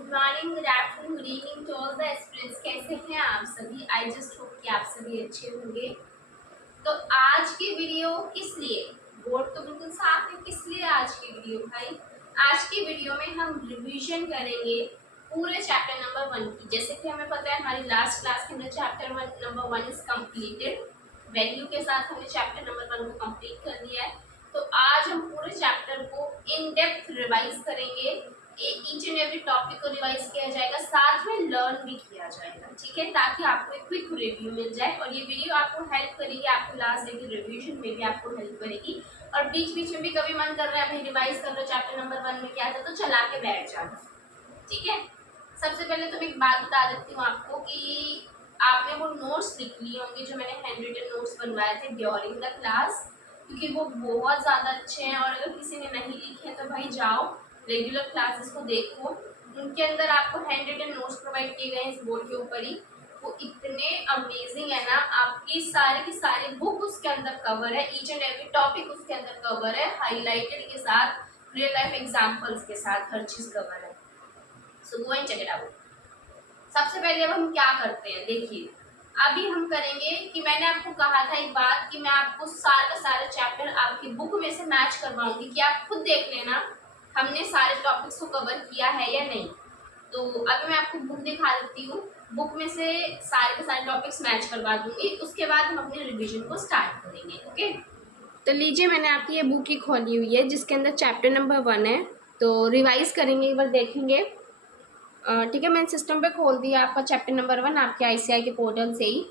Good morning, good afternoon, good evening to all the students. कैसे हैं आप सभी? आई जस्ट होप कि आप सभी अच्छे होंगे। तो आज की वीडियो किस लिए, बोर्ड तो बिल्कुल साफ है, किस लिए आज की वीडियो भाई? आज की वीडियो में हम रिवीजन करेंगे पूरे चैप्टर नंबर 1 की। जैसे कि हमें पता है हमारी लास्ट क्लास के अंदर chapter number 1 is completed. Value के साथ हमने चैप्टर नंबर 1 को कंप्लीट कर दिया है। तो आज हम पूरे चैप्टर को इन डेप्थ रिवाइज करेंगे। ईच एंड एवरी टॉपिक को रिवाइज किया जाएगा, साथ में लर्न भी किया जाएगा, ठीक है, ताकि आपको एक क्विक रिव्यू मिल जाए। और ये वीडियो आपको हेल्प करेगी, आपको लास्ट डे की रिवीजन में भी आपको हेल्प करेगी। और बीच बीच में भी कभी मन कर रहा है भाई रिवाइज कर लो चैप्टर नंबर 1 में क्या था, तो चला के बैठ जाना, ठीक है। सबसे पहले तो मैं एक बात बता देती हूँ आपको कि आपने वो नोट्स लिख लिए होंगे जो मैंने हैंड रिटन नोट्स बनवाए थे ड्यूरिंग द क्लास, क्योंकि वो बहुत ज़्यादा अच्छे हैं। और अगर किसी ने नहीं लिखे हैं तो भाई जाओ रेगुलर क्लासेस को देखो, उनके अंदर आपको हैंड रिटन नोट्स प्रोवाइड किए गए हैं इस बोर्ड के ऊपर ही। वो इतने अमेजिंग है ना, आपकी सारे की सारी बुक उसके अंदर कवर है, ईच एंड एवरी टॉपिक उसके अंदर कवर है, हाईलाइटेड के साथ, रियल लाइफ एग्जांपल्स के साथ हर चीज़ कवर है। So go and check it out. सबसे पहले अब हम क्या करते हैं, देखिए अभी हम करेंगे कि मैंने आपको कहा था एक बात कि मैं आपको सारे का सारे चैप्टर आपकी बुक में से मैच करवाऊंगी कि आप खुद देख लेना हमने सारे टॉपिक्स को कवर किया है या नहीं। तो अभी मैं आपको बुक दिखा देती हूँ, बुक में से सारे के सारे टॉपिक्स मैच करवा दूंगी, उसके बाद हम अपने रिविजन को स्टार्ट करेंगे। ओके, तो लीजिए मैंने आपकी ये बुक ही खोली हुई है जिसके अंदर चैप्टर नंबर 1 है। तो रिवाइज करेंगे, एक बार देखेंगे, ठीक है। मैंने सिस्टम पे खोल दिया आपका चैप्टर नंबर 1, आपके आईसीआई के पोर्टल से ही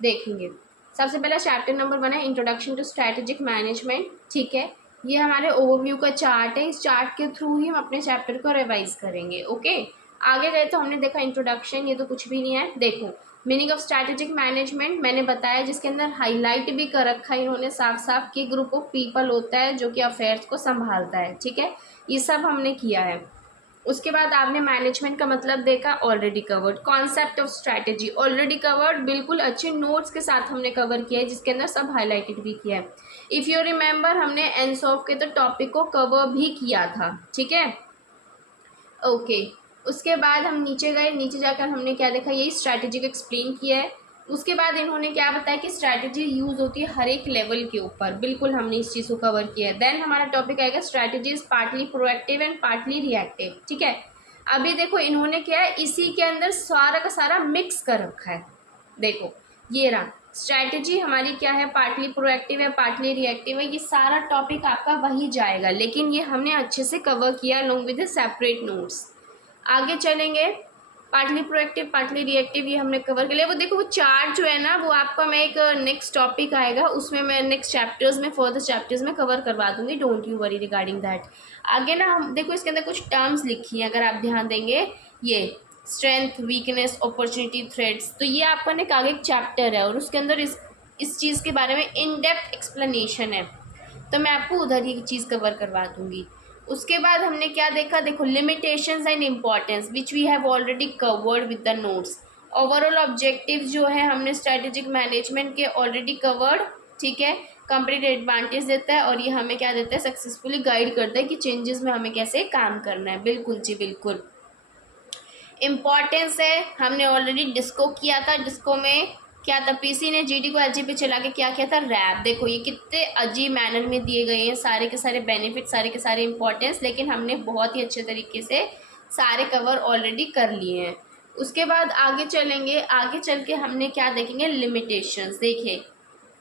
देखेंगे। सबसे पहला चैप्टर नंबर 1 है इंट्रोडक्शन टू स्ट्रैटेजिक मैनेजमेंट, ठीक है। ये हमारे ओवरव्यू का चार्ट है, इस चार्ट के थ्रू ही हम अपने चैप्टर को रिवाइज करेंगे। ओके, आगे गए तो हमने देखा इंट्रोडक्शन, ये तो कुछ भी नहीं है। देखो मीनिंग ऑफ स्ट्रैटेजिक मैनेजमेंट मैंने बताया, जिसके अंदर हाईलाइट भी कर रखा है इन्होंने साफ साफ कि ग्रुप ऑफ पीपल होता है जो कि अफेयर्स को संभालता है, ठीक है। ये सब हमने किया है। उसके बाद आपने मैनेजमेंट का मतलब देखा, already covered. Concept of strategy already covered, बिल्कुल अच्छे नोट्स के साथ हमने कवर किया है जिसके अंदर सब हाईलाइटेड भी किया है। इफ़ यू रिमेंबर हमने एनसॉफ के तो टॉपिक को कवर भी किया था, ठीक है। ओके, उसके बाद हम नीचे गए, नीचे जाकर हमने क्या देखा, यही स्ट्रैटेजी को एक्सप्लेन किया है। उसके बाद इन्होंने क्या बताया कि स्ट्रैटेजी यूज़ होती है हर एक लेवल के ऊपर, बिल्कुल हमने इस चीज़ को कवर किया है। देन हमारा टॉपिक आएगा strategy is partly proactive and partly reactive, ठीक है। अभी देखो इन्होंने क्या है, इसी के अंदर सारा का सारा मिक्स कर रखा है। देखो ये रहा स्ट्रैटेजी हमारी क्या है, पार्टली प्रोएक्टिव है, पार्टली रिएक्टिव है, ये सारा टॉपिक आपका वही जाएगा, लेकिन ये हमने अच्छे से कवर किया अलोंग विद सेपरेट नोट्स। आगे चलेंगे, पार्टली प्रोएक्टिव पार्टली रिएक्टिव ये हमने कवर कर लिया। वो देखो वो चार्ट जो है ना, वो आपका मैं एक नेक्स्ट टॉपिक आएगा उसमें मैं नेक्स्ट चैप्टर्स में फर्दर चैप्टर्स में कवर करवा दूंगी, don't you worry regarding that. आगे ना हम देखो इसके अंदर कुछ टर्म्स लिखी हैं, अगर आप ध्यान देंगे, ये स्ट्रेंथ, वीकनेस, अपॉर्चुनिटी, थ्रेड्स, तो ये आपका एक आगे एक चैप्टर है और उसके अंदर इस चीज़ के बारे में इन डेप्थ एक्सप्लेनेशन है, तो मैं आपको उधर ही चीज़ कवर करवा दूंगी। उसके बाद हमने क्या देखा, देखो limitations and importance which we have already covered with the notes. Overall objective जो है हमने स्ट्रेटेजिक मैनेजमेंट के ऑलरेडी कवर्ड, ठीक है। कंप्लीट एडवांटेज देता है और ये हमें क्या देता है, सक्सेसफुली गाइड करता है कि चेंजेस में हमें कैसे काम करना है, बिल्कुल जी बिल्कुल। इम्पॉर्टेंस है हमने ऑलरेडी डिस्को किया था, डिस्को में क्या था, पीसी ने जीडी को एलजी पे चला के क्या किया था, रैप। देखो ये कितने अजीब मैनर में दिए गए हैं, सारे के सारे बेनिफिट, सारे के सारे इंपॉर्टेंस, लेकिन हमने बहुत ही अच्छे तरीके से सारे कवर ऑलरेडी कर लिए हैं। उसके बाद आगे चलेंगे, आगे चल के हमने क्या देखेंगे, लिमिटेशंस। देखिए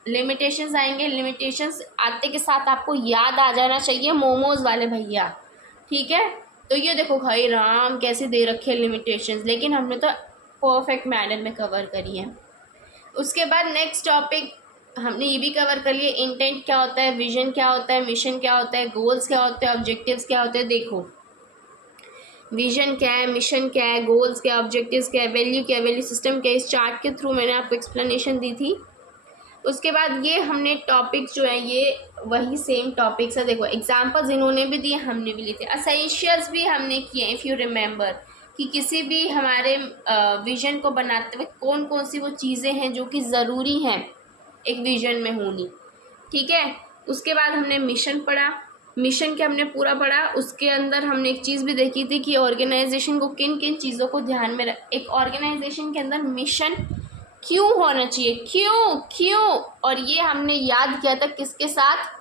लिमिटेशंस आएंगे, लिमिटेशंस आते के साथ आपको याद आ जाना चाहिए मोमोज वाले भैया, ठीक है। तो ये देखो भाई राम कैसे दे रखे लिमिटेशंस, लेकिन हमने तो परफेक्ट मैनर में कवर करी है। उसके बाद नेक्स्ट टॉपिक हमने ये भी कवर कर लिया, इंटेंट क्या होता है, विजन क्या होता है, मिशन क्या होता है, गोल्स क्या होते हैं, ऑब्जेक्टिव्स क्या होते हैं। देखो विजन क्या है, मिशन क्या है, गोल्स क्या है, ऑब्जेक्टिव्स क्या है, वैल्यू क्या है, वैल्यू सिस्टम क्या है, इस चार्ट के थ्रू मैंने आपको एक्सप्लेनेशन दी थी। उसके बाद ये हमने टॉपिक्स जो है ये वही सेम टॉपिक्स है, देखो एग्जांपल्स इन्होंने भी दिए हमने भी लिए थे, असेंशियल्स भी हमने किए, इफ़ यू रिमेंबर कि किसी भी हमारे विजन को बनाते हुए कौन कौन सी वो चीज़ें हैं जो कि ज़रूरी हैं एक विजन में होनी, ठीक है। उसके बाद हमने मिशन पढ़ा, मिशन के हमने पूरा पढ़ा। उसके अंदर हमने एक चीज़ भी देखी थी कि ऑर्गेनाइजेशन को किन किन चीज़ों को ध्यान में एक ऑर्गेनाइजेशन के अंदर मिशन क्यों होना चाहिए, क्यों क्यों, और ये हमने याद किया था किसके साथ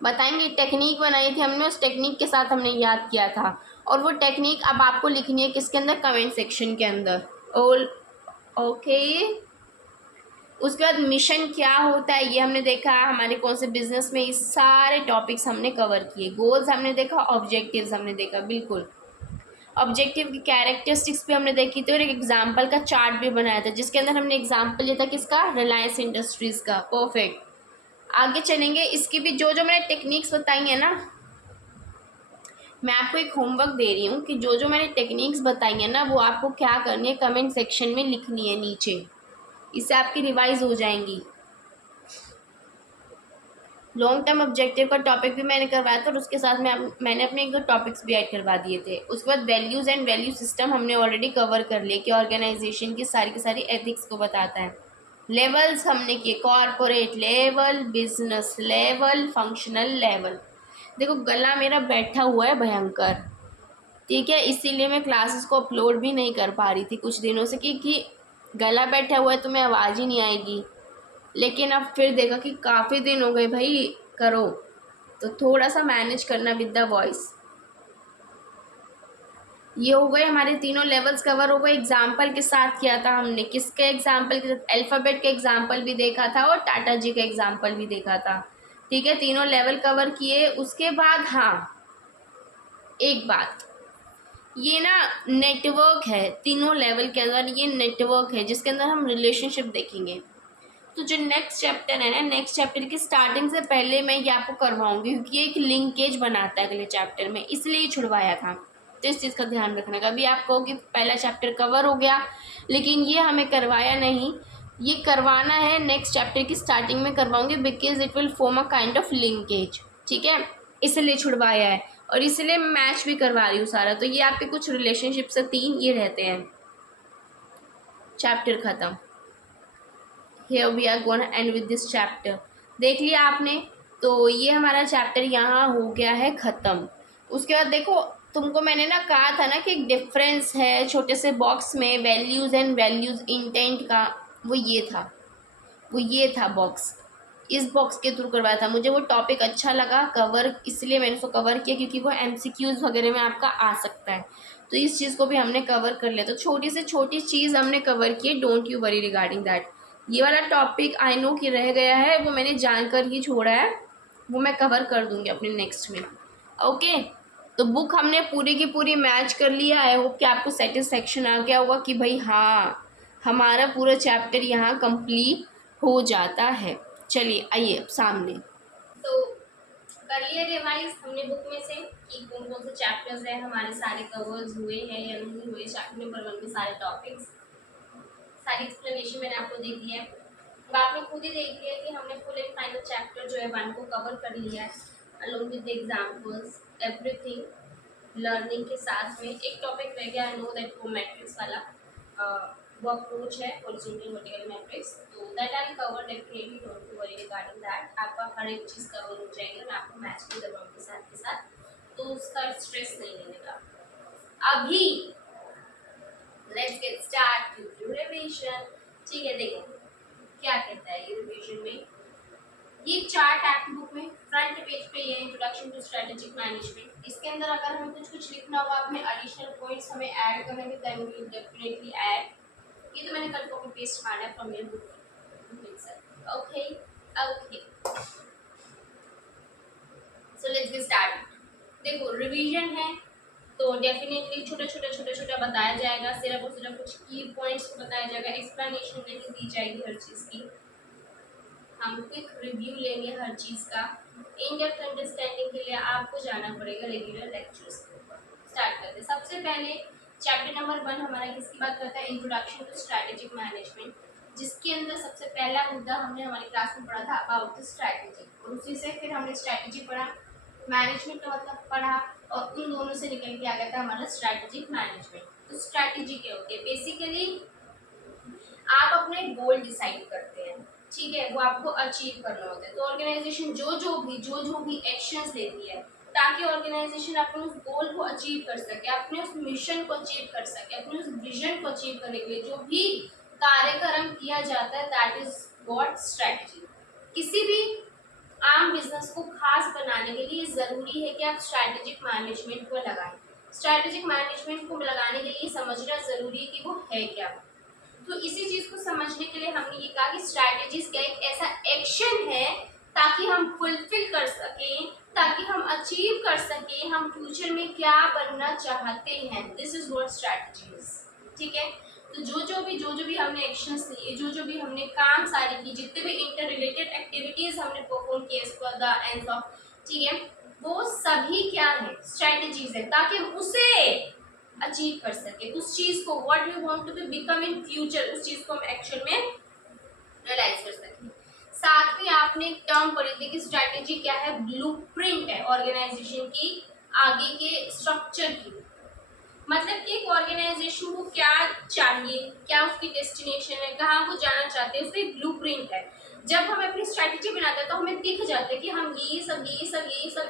बताएंगे। टेक्निक बनाई थी हमने, उस टेक्निक के साथ हमने याद किया था। और वो टेक्निक अब आपको लिखनी है किसके अंदर, कमेंट सेक्शन के अंदर। और ओके, उसके बाद मिशन क्या होता है ये हमने देखा, हमारे कौन से बिजनेस में, इस सारे टॉपिक्स हमने कवर किए। गोल्स हमने देखा, ऑब्जेक्टिव्स हमने देखा, बिल्कुल ऑब्जेक्टिव की कैरेक्टरिस्टिक्स भी हमने देखी थी, और एक एग्जाम्पल का चार्ट भी बनाया था जिसके अंदर हमने एग्जाम्पल लिया था किसका, रिलायंस इंडस्ट्रीज का। परफेक्ट, आगे चलेंगे। इसकी भी जो जो मैंने टेक्निक्स बताई है ना, मैं आपको एक होमवर्क दे रही हूँ कि जो जो मैंने टेक्निक्स बताई है ना, वो आपको क्या करनी है, कमेंट सेक्शन में लिखनी है नीचे। इससे आपकी रिवाइज हो जाएंगी। लॉन्ग टर्म ऑब्जेक्टिव का टॉपिक भी मैंने करवाया था, और उसके साथ में मैंने अपने एक दो टॉपिक्स भी ऐड करवा दिए थे। उसके बाद वैल्यूज़ एंड वैल्यू सिस्टम हमने ऑलरेडी कवर कर लिए कि ऑर्गेनाइजेशन की सारी एथिक्स को बताता है। लेवल्स हमने किए, corporate level, business level, functional level. देखो गला मेरा बैठा हुआ है भयंकर, ठीक है, इसीलिए मैं क्लासेस को अपलोड भी नहीं कर पा रही थी कुछ दिनों से, क्योंकि गला बैठा हुआ है तो मैं आवाज़ ही नहीं आएगी। लेकिन अब फिर देखा कि काफ़ी दिन हो गए भाई करो, तो थोड़ा सा मैनेज करना विद द वॉइस। ये हो गए हमारे तीनों लेवल्स कवर हो गए। एग्जाम्पल के साथ किया था हमने, किसके एग्जाम्पल के साथ, अल्फ़ाबेट के एग्जाम्पल भी देखा था और टाटा जी का एग्जाम्पल भी देखा था, ठीक है, तीनों लेवल कवर किए। उसके बाद हाँ, एक बात, ये ना नेटवर्क है, तीनों लेवल के अंदर ये नेटवर्क है जिसके अंदर हम रिलेशनशिप देखेंगे। तो जो नेक्स्ट चैप्टर है ना, नेक्स्ट चैप्टर की स्टार्टिंग से पहले मैं ये आपको करवाऊंगी, क्योंकि ये एक लिंकेज बनाता है अगले चैप्टर में, इसलिए ये छुड़वाया था। तो इस चीज़ का ध्यान रखने का। अभी आप कहो कि पहला चैप्टर कवर हो गया, लेकिन ये हमें करवाया नहीं, ये करवाना है नेक्स्ट चैप्टर की स्टार्टिंग में करवाऊंगी, because it will form a kind of linkage, ठीक है, इसलिए छुड़वाया है। और इसलिए मैच भी करवा रही हूँ सारा। तो ये आपके कुछ रिलेशनशिप से तीन ये रहते हैं। चैप्टर खत्म। Here we are gonna end with this chapter। देख लिया आपने, तो ये हमारा चैप्टर यहाँ हो गया है ख़त्म। उसके बाद देखो, तुमको मैंने ना कहा था ना कि एक डिफरेंस है छोटे से बॉक्स में वैल्यूज़ एंड वैल्यूज़ इंटेंट का, वो ये था बॉक्स, इस बॉक्स के थ्रू करवाया था। मुझे वो टॉपिक अच्छा लगा कवर, इसलिए मैंने उसको कवर किया, क्योंकि वो MCQs वगैरह में आपका आ सकता है। तो इस चीज़ को भी हमने कवर कर लिया। तो छोटी से छोटी चीज़ हमने कवर की, don't you worry regarding that. ये वाला टॉपिक आई नो कि रह गया है, वो मैंने जानकर ही छोड़ा है, वो मैं कवर कर दूँगी अपने नेक्स्ट में। ओके, तो बुक हमने पूरी की पूरी मैच कर लिया। आई होप कि आपको सेटिस्फेक्शन आ गया होगा कि भाई हाँ, हमारा पूरा चैप्टर यहाँ कंप्लीट हो जाता है। चलिए आइए अब सामने। तो कर लिए रिवाइज हमने बुक में से कि कौन कौन से चैप्टर्स हैं हमारे, सारे कवर्स हुए हैं या नहीं हुए, चैप्टर नंबर 1 के सारे टॉपिक्स, सारी एक्सप्लेनेशन मैंने आपको दे दी है। अब आपने खुद ही देख लिया कि हमने फुल एंड फाइनल चैप्टर जो है 1 को कवर कर लिया है, along with examples everything. Learning के साथ में एक टॉपिक रह गया, आई नो दैट, वो मैट्रिक्स वाला वो अप्रोच है हॉरिजॉन्टल वर्टिकल मैट्रिक्स, तो that I cover definitely, don't you worry regarding that. आपका हर एक चीज़ कवर हो जाएगी, मैं आपको मैच भी करवाऊंगी साथ के साथ, तो उसका स्ट्रेस नहीं लेने का। अभी let's get start to revision, ठीक है। देखो क्या कहता है ये रिवीजन में, ये चार्ट आपकी बुक में फ्रंट पेज पे ये इंट्रोडक्शन टू स्ट्रेटेजिक मैनेजमेंट। इसके अंदर अगर हमें कुछ लिखना होगा, अपने एडिशनल पॉइंट्स हमें ऐड करने में, then we will definitely add. ये तो मैंने कल कॉपी पेस्ट मारा है from your book itself। Okay okay, so let's get start. देखो रिवीजन है तो डेफिनेटली छोटा बताया जाएगा, सिर्फ और सिर्फ कुछ की पॉइंट्स को बताया जाएगा, एक्सप्लेनेशन नहीं दी जाएगी हर चीज़ की। हम क्विक रिव्यू लेंगे हर चीज़ का। इन डेप्थ अंडरस्टैंडिंग के लिए आपको जाना पड़ेगा रेगुलर लेक्चर्स के ऊपर। स्टार्ट करते हैं। सबसे पहले चैप्टर नंबर 1 हमारा किसकी बात करता है, इंट्रोडक्शन टू स्ट्रैटेजिक मैनेजमेंट, जिसके अंदर सबसे पहला मुद्दा हमने हमारी क्लास में पढ़ा था अबाउट द स्ट्रैटेजी, और उसी से फिर हमने स्ट्रैटेजी पढ़ा, मैनेजमेंट का मतलब पढ़ा, और उन दोनों से निकल के आ गया था हमारा स्ट्रैटेजिक मैनेजमेंट। तो स्ट्रैटेजी क्या होती है, बेसिकली आप अपने गोल डिसाइड करते हैं, ठीक है, वो आपको अचीव करना होता है। तो ऑर्गेनाइजेशन जो भी एक्शंस लेती है ताकि ऑर्गेनाइजेशन अपने उस गोल को अचीव कर सके, अपने उस मिशन को अचीव कर सके, अपने उस विजन को अचीव करने के लिए जो भी कार्यक्रम किया जाता है, दैट इज व्हाट स्ट्रेटजी। किसी भी आम बिजनेस को खास बनाने के लिए जरूरी है कि आप स्ट्रैटेजिक मैनेजमेंट को लगाएं। स्ट्रैटेजिक मैनेजमेंट को लगाने के लिए समझना जरूरी है कि वो है क्या। तो इसी चीज को समझने के लिए हमने ये कहा कि स्ट्रैटेजीज क्या एक ऐसा एक्शन है ताकि हम फुलफिल कर सकें, ताकि हम अचीव कर सकें हम फ्यूचर में क्या बनना चाहते हैं। This is what strategies. ठीक है, तो जो भी हमने एक्शंस लिए, जो भी हमने काम सारे किए, जितने भी इंटर रिलेटेड एक्टिविटीज हमने परफॉर्म किए फॉर द एंड ऑफ, ठीक है, वो सभी क्या है, स्ट्रैटेजीज है ताकि हम उसे अचीव कर सके, उस चीज को what we want to be become in future, उस चीज को हम एक्शन में रियलाइज कर सकें। साथ में आपने एक टर्म पढ़ी थी कि स्ट्रैटेजी क्या है, ब्लूप्रिंट है ऑर्गेनाइजेशन की आगे के स्ट्रक्चर की। मतलब कि एक ऑर्गेनाइजेशन को क्या चाहिए, क्या उसकी डेस्टिनेशन है, कहाँ वो जाना चाहते हैं, उसका एक ब्लूप्रिंट है। जब हम अपनी स्ट्रैटेजी बनाते हैं तो हमें दिख जाता है कि हम ये सब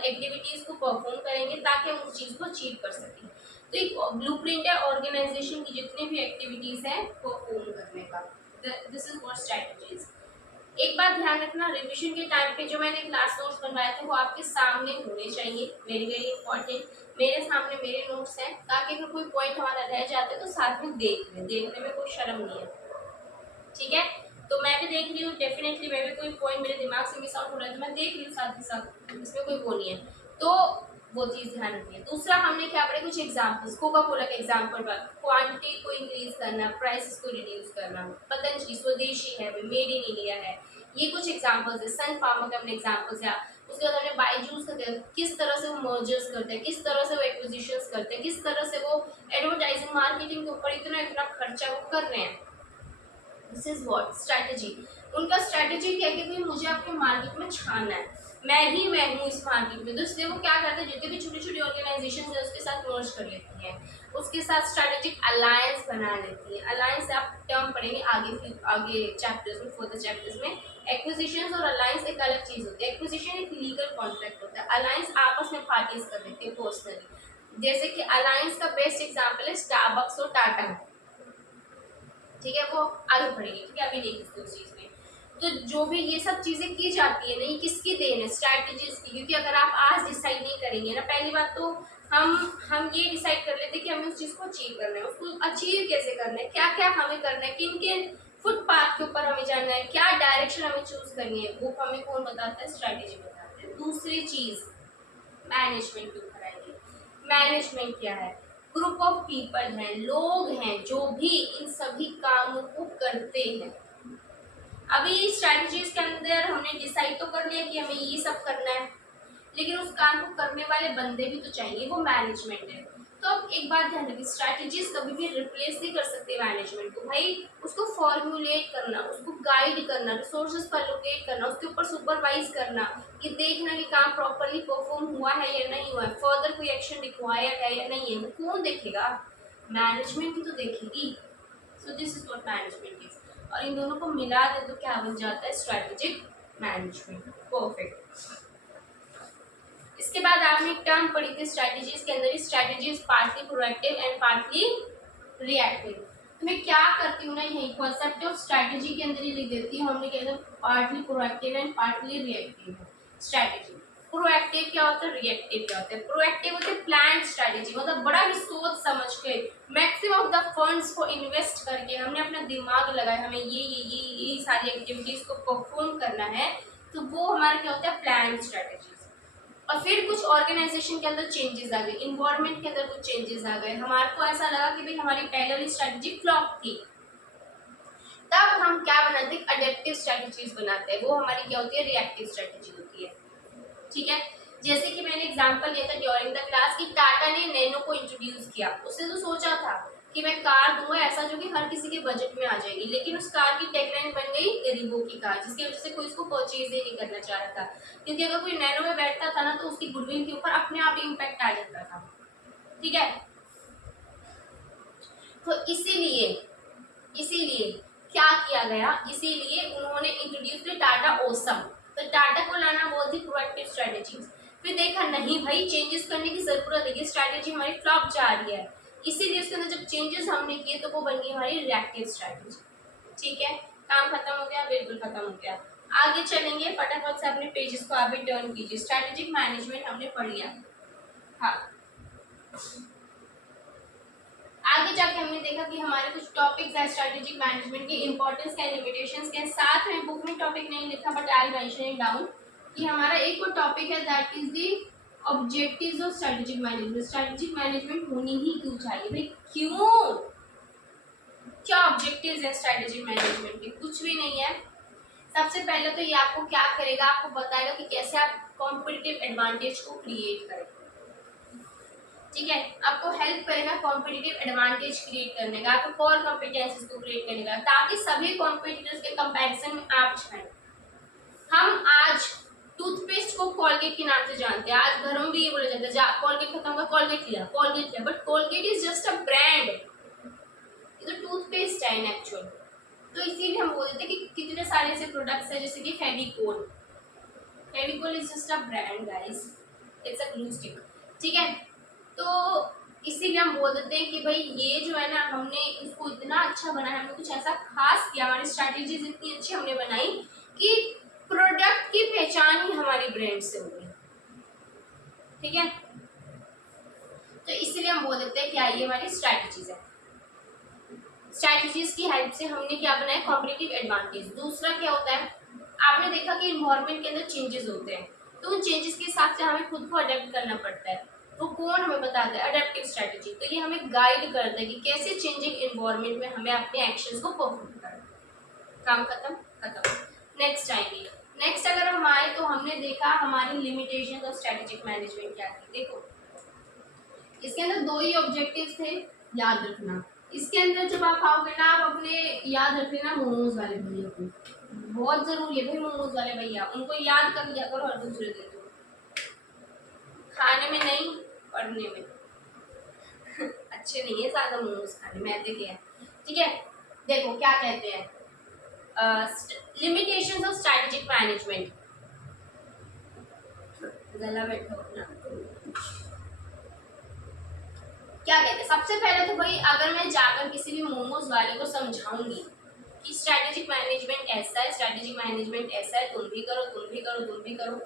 एक्टिविटीज को परफॉर्म करेंगे ताकि हम उस चीज को अचीव कर सकें। तो एक ब्लूप्रिंट है ऑर्गेनाइजेशन की जितनी भी एक्टिविटीज है परफॉर्म करने का। This is what strategies. एक बात ध्यान रखना, रिविजन के टाइम पे जो मैंने क्लास नोट्स बनवाए थे वो आपके सामने होने चाहिए, वेरी वेरी इंपॉर्टेंट। मेरे सामने मेरे नोट्स हैं ताकि अगर कोई पॉइंट हमारा रह जाते तो साथ में देख लें, देखने में कोई शर्म नहीं है। ठीक है, तो मैं भी देख रही हूँ, डेफिनेटली मैं भी कोई पॉइंट मेरे दिमाग से मिस आउट हो रहा है तो मैं देख रही हूँ साथ के साथ, इसमें कोई वो नहीं है। तो वो चीज ध्यान रखिए। दूसरा हमने क्या पढ़ा, कुछ एग्जांपल्स, कोका कोला का एग्जांपल पर क्वांटिटी को इंक्रीज करना, प्राइसेस को रिड्यूस करना, पतंजलि स्वदेशी है, मेड इन इंडिया है, ये कुछ एग्जांपल्स है। सन फार्मा का हमने एग्जांपल्स है। उसके बाद हमने बायजूस का किस तरह से वो मर्जर्स करते हैं, किस तरह से वो एक्विजिशंस करते हैं, किस तरह से वो एडवर्टाइजिंग मार्केटिंग के ऊपर इतना इतना खर्चा वो कर रहे हैं। This is what strategy. उनका स्ट्रैटेजी क्या है कि भाई मुझे अपने मार्केट में छाना है, मैं हूँ इस मार्केट में। तो इसलिए वो क्या करते हैं, जितने भी छोटी छोटी ऑर्गेनाइजेशन है उसके साथ मर्ज कर लेती हैं, उसके साथ स्ट्रैटेजिक अलायंस बना लेती हैं। अलायंस आप टर्म पढ़ेंगे आगे चैप्टर्स में, फोर्थ चैप्टर्स में। एक्विजिशन और अलायंस एक अलग चीज होती है। एक्विजिशन एक लीगल कॉन्ट्रैक्ट होता है, अलायंस आपस में पार्टीज कर लेते हैं पर्सनली। जैसे कि अलायंस का बेस्ट एग्जाम्पल है स्टारबक्स और टाटा। ठीक है, वो आगे बढ़ेंगे, ठीक है, अभी नहीं किसके उस चीज में। तो जो भी ये सब चीजें की जाती है ना, ये किसकी देन है, स्ट्रैटेजीज की। क्योंकि अगर आप आज डिसाइड नहीं करेंगे ना, पहली बात तो हम ये डिसाइड कर लेते कि हमें उस चीज को अचीव करना है, उसको अचीव कैसे करना है, क्या क्या हमें करना है, किन किन फुटपाथ के ऊपर हमें जाना है, क्या डायरेक्शन हमें चूज करनी है, वो हमें कौन बताता है, स्ट्रैटेजी बताते हैं। दूसरी चीज मैनेजमेंट के ऊपर आएगी। मैनेजमेंट क्या है, ग्रुप ऑफ पीपल हैं, लोग हैं जो भी इन सभी कामों को करते हैं। अभी स्ट्रैटेजीज के अंदर हमने डिसाइड तो कर लिया कि हमें ये सब करना है, लेकिन उस काम को करने वाले बंदे भी तो चाहिए, वो मैनेजमेंट है। तो अब एक बात ध्यान रखिए, स्ट्रैटेजीज कभी भी रिप्लेस नहीं कर सकते मैनेजमेंट को। भाई उसको फॉर्मुलेट करना, उसको गाइड करना, रिसोर्सेज पर लोकेट करना, उसके ऊपर सुपरवाइज करना, कि देखना कि काम प्रॉपरली परफॉर्म हुआ है या नहीं हुआ है, फर्दर कोई एक्शन रिक्वायर्ड है या नहीं है, वो कौन देखेगा, मैनेजमेंट ही तो देखेगी। सो this is what management is. और इन दोनों को मिला दे तो क्या बन जाता है, स्ट्रैटेजिक मैनेजमेंट। परफेक्ट। इसके बाद आपने एक टर्म पढ़ी थी स्ट्रैटेजीज के अंदर, strategies partly proactive and partly reactive. तो मैं क्या करती हूँ ना, यही कॉन्सेप्ट ऑफ स्ट्रैटेजी के अंदर ही लिख देती हूँ। हमने कहते हैं partly proactive and partly reactive strategy. Proactive क्या होता है, रिएक्टिव क्या होता है। प्रोएक्टिव होता है प्लान स्ट्रैटेजी, मतलब बड़ा ही सोच समझ के मैक्सिमम ऑफ द फंड्स को इन्वेस्ट करके हमने अपना दिमाग लगाया, हमें ये सारी एक्टिविटीज को परफॉर्म करना है, तो वो हमारा क्या होता है, प्लान स्ट्रैटेजी। और फिर कुछ ऑर्गेनाइजेशन के अंदर चेंजेस आ गए, इन्वायरमेंट के अंदर कुछ चेंजेस आ गए, हमारे को ऐसा लगा कि भाई हमारी पहले वाली स्ट्रैटेजी फ्लॉप थी, तब हम क्या बनाते हैं, अडेप्टिव स्ट्रैटेजीज बनाते हैं। वो हमारी क्या होती है, रिएक्टिव स्ट्रैटेजी होती है। ठीक है, जैसे कि मैंने एग्जांपल लिया था ड्यूरिंग द क्लास कि टाटा ने नैनो को इंट्रोड्यूस किया। उसने तो सोचा था कि मैं कार दूंगा ऐसा जो कि हर किसी के बजट में आ जाएगी, लेकिन उस कार की टैगलाइन बन गई रिबो की कार, जिसकी वजह से कोई इसको परचेज ही नहीं करना चाह रहा था। क्योंकि अगर कोई नैनो में बैठता था ना तो उसकी गुडविल के ऊपर अपने आप इम्पैक्ट आ जाता था। ठीक है, तो इसीलिए क्या किया गया, इसीलिए उन्होंने इंट्रोड्यूस टाटा ओसम। तो टाटा को लाना बहुत ही प्रोएक्टिव स्ट्रेटेजी। फिर देखा नहीं भाई चेंजेस करने की जरूरत है, ये स्ट्रेटेजी हमारी फ्लॉप जा रही है, इसीलिए उसके अंदर जब चेंजेस हमने किए तो वो बन गई हमारी रिएक्टिव स्ट्रेटेजी। ठीक है, काम खत्म हो गया, बिल्कुल खत्म हो गया। आगे चलेंगे, फटाफट से अपने पेजेस को आगे टर्न कीजिए। स्ट्रेटेजिक मैनेजमेंट हमने पढ़ लिया। हाँ, आगे जाके हमने देखा कि हमारे कुछ टॉपिक्स है स्ट्रेटेजिक मैनेजमेंट की, इंपॉर्टेंस के, लिमिटेशंस के। साथ में बुक में टॉपिक नहीं लिखा but I mention it down कि हमारा एक और टॉपिक है that is the objectives of strategic management. Strategic management होनी ही क्यों चाहिए भाई, क्यों, क्या ऑब्जेक्टिव्स है स्ट्रेटेजिक मैनेजमेंट के? कुछ भी नहीं है। सबसे पहले तो ये आपको क्या करेगा, आपको बताएगा कि कैसे आप कॉम्पिटिटिव एडवांटेज को क्रिएट करें। ठीक है, आपको हेल्प करेगा कॉम्पिटिटिव एडवांटेज क्रिएट करने का, आपको कोर कॉम्पिटेंसीज को क्रिएट करने का, ताकि सभी कॉम्पिटिटर्स के कंपैरिजन में आप छाएं। हम आज टूथपेस्ट को कॉलगेट के नाम से जानते हैं, आज घरों में भी ये बोला जाता है कॉलगेट खत्म हुआ, कॉलगेट लिया, but Colgate is just a brand, ये तो टूथपेस्ट है इन एक्चुअल। तो इसीलिए हम बोलते हैं कि कितने सारे ऐसे प्रोडक्ट्स हैं जैसे कि Fevicol, Fevicol is just a brand guys, it's a glue stick. ठीक है, तो इसीलिए हम बोल देते हैं कि भाई ये जो है ना, हमने इसको इतना अच्छा बनाया, हमने कुछ ऐसा खास किया, हमारी स्ट्रैटेजीज इतनी अच्छी हमने बनाई कि प्रोडक्ट की पहचान ही हमारी ब्रांड से हो गई। ठीक है, तो इसीलिए हम बोल देते हैं कि ये हमारी स्ट्रैटेजीज है। स्ट्रैटेजीज की हेल्प से हमने क्या बनाया, कॉम्पिटिटिव एडवांटेज। दूसरा क्या होता है, आपने देखा कि इन्वायरमेंट के अंदर चेंजेस होते हैं, तो उन चेंजेस के हिसाब से हमें खुद को अडेप्ट करना पड़ता है। वो कौन हमें बताता है, अडेप्टिव स्ट्रेटजी। तो ये हमें गाइड करता है कि कैसे चेंजिंग एनवायरनमेंट में हमें अपने एक्शंस को परफॉर्म करना। काम खत्म। नेक्स्ट आएंगे। नेक्स्ट अगर हम आए तो हमने देखा हमारी लिमिटेशन ऑफ स्ट्रेटेजिक मैनेजमेंट क्या थी। देखो इसके अंदर दो ही ऑब्जेक्टिव्स थे, याद रखना। इसके अंदर जब आप आओगे ना, आप अपने याद रख लेना मोमोज वाले भैया को, बहुत जरूरी है भाई मोमोज वाले भैया, उनको याद कर लिया करो हर दूसरे दिन, खाने में नहीं पढ़ने में अच्छे नहीं है ज्यादा मोमोज खाने, मैदे के हैं। ठीक है, देखो क्या कहते हैं, लिमिटेशंस ऑफ स्ट्रेटेजिक मैनेजमेंट। गला बैठा अपना, क्या कहते हैं, सबसे पहले तो भाई अगर मैं जाकर किसी भी मोमोज वाले को समझाऊंगी कि स्ट्रेटेजिक मैनेजमेंट ऐसा है, स्ट्रेटेजिक मैनेजमेंट ऐसा है, तुम भी करो, तुम भी करो, तुम भी करो,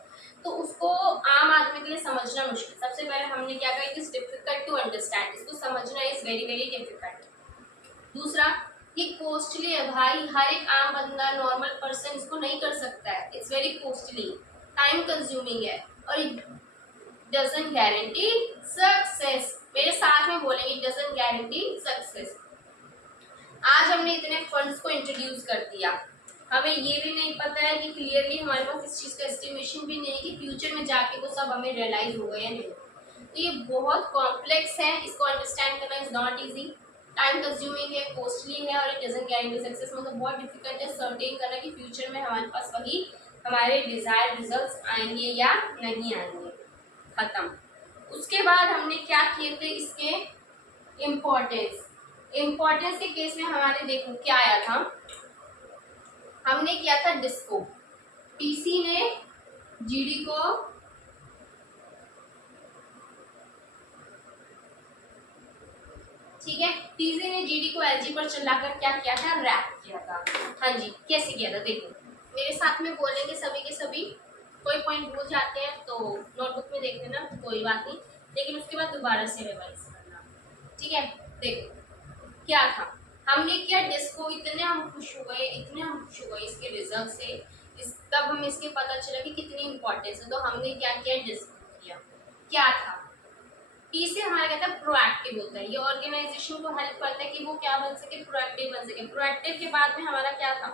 तो उसको आम आदमी के लिए समझना मुश्किल। सबसे पहले हमने क्या कहा, it is difficult to understand, इसको समझना इज वेरी वेरी डिफिकल्ट। दूसरा, ये कॉस्टली है भाई, हर एक आम बंदा, नॉर्मल पर्सन इसको नहीं कर सकता है, it's very costly, time consuming है, और इट डजंट गारंटी सक्सेस। मेरे साथ में बोलेंगे, इट डजंट गारंटी सक्सेस। आज हमने इतने फंड्स को इंट्रोड्यूस कर दिया, हमें ये भी नहीं पता है कि क्लियरली हमारे पास इस चीज़ का एस्टिमेशन भी नहीं है कि फ्यूचर में जाके वो सब हमें रियलाइज होगा या नहीं। तो ये बहुत कॉम्प्लेक्स है, इसको अंडरस्टैंड करना is not easy, time consuming है, कॉस्टली है, और इट डजंट गारंटी सक्सेस। मतलब बहुत डिफिकल्ट है सर्टेन करना कि फ्यूचर में हमारे पास वही हमारे डिजायर्ड रिजल्ट्स आएंगे या नहीं आएंगे। खत्म। उसके बाद हमने क्या किए थे, इसके इम्पोर्टेंस के केस में हमारे देखो क्या आया था, हमने किया था डिस्को, पीसी ने जीडी को ठीक है, पीसी ने जीडी को एलजी पर चलाकर क्या किया था, रैप किया था। हाँ जी, कैसे किया था देखो, मेरे साथ में बोलेंगे सभी के सभी, कोई पॉइंट भूल जाते हैं तो नोटबुक में देख लेना, कोई बात नहीं, लेकिन उसके बाद दोबारा से रिवाइज करना। ठीक है, देखो क्या था, हमने किया डिस्को, इतने हम खुश हुए इसके रिजल्ट से, तब हमें इसके पता चला कि कितनी इंपॉर्टेंस है, तो हमने क्या किया, डिस्को किया। क्या था, पी से हमारा कहता है प्रोएक्टिव होता है, ये ऑर्गेनाइजेशन को हेल्प करता है कि वो क्या बन सके, प्रोएक्टिव बन सके। प्रोएक्टिव के बाद में हमारा क्या था,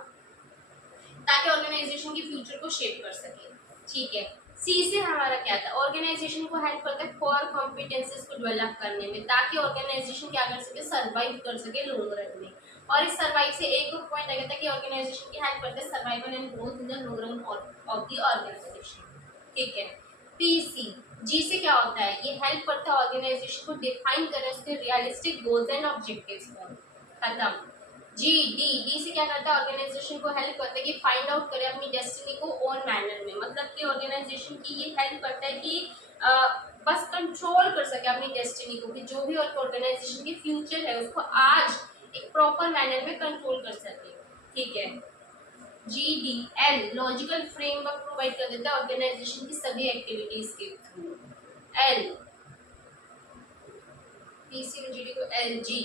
ताकि ऑर्गेनाइजेशन की फ्यूचर को शेप कर सके। ठीक है, सी से हमारा क्या था, ऑर्गेनाइजेशन को हेल्प करता है कोर कॉम्पिटेंसीज को डेवलप करने में, ताकि ऑर्गेनाइजेशन क्या कर सके, सर्वाइव कर सके लॉन्ग रन में। और इस सर्वाइव से एक और पॉइंट आ गया था कि ऑर्गेनाइजेशन की हेल्प करते हैं survival and growth in the long run of the organisation. ठीक है, पीसी जी से क्या होता है, ये हेल्प करता है ऑर्गेनाइजेशन को डिफाइन करने उसके रियलिस्टिक गोल्स एंड ऑब्जेक्टिव्स को। खत्म। जी डी डी से क्या करता है, ऑर्गेनाइजेशन को हेल्प करता है कि फाइंड आउट करे अपनी डेस्टिनी को ओन मैनर में, मतलब कि ऑर्गेनाइजेशन की ये हेल्प करता है कि बस कंट्रोल कर सके अपनी डेस्टिनी को, कि जो भी ऑर्गेनाइजेशन की फ्यूचर है उसको आज एक प्रॉपर मैनर में कंट्रोल कर सके। ठीक है। G D L logical framework provide कर देता है ऑर्गेनाइजेशन की सभी एक्टिविटीज के through. L PC G D को एल जी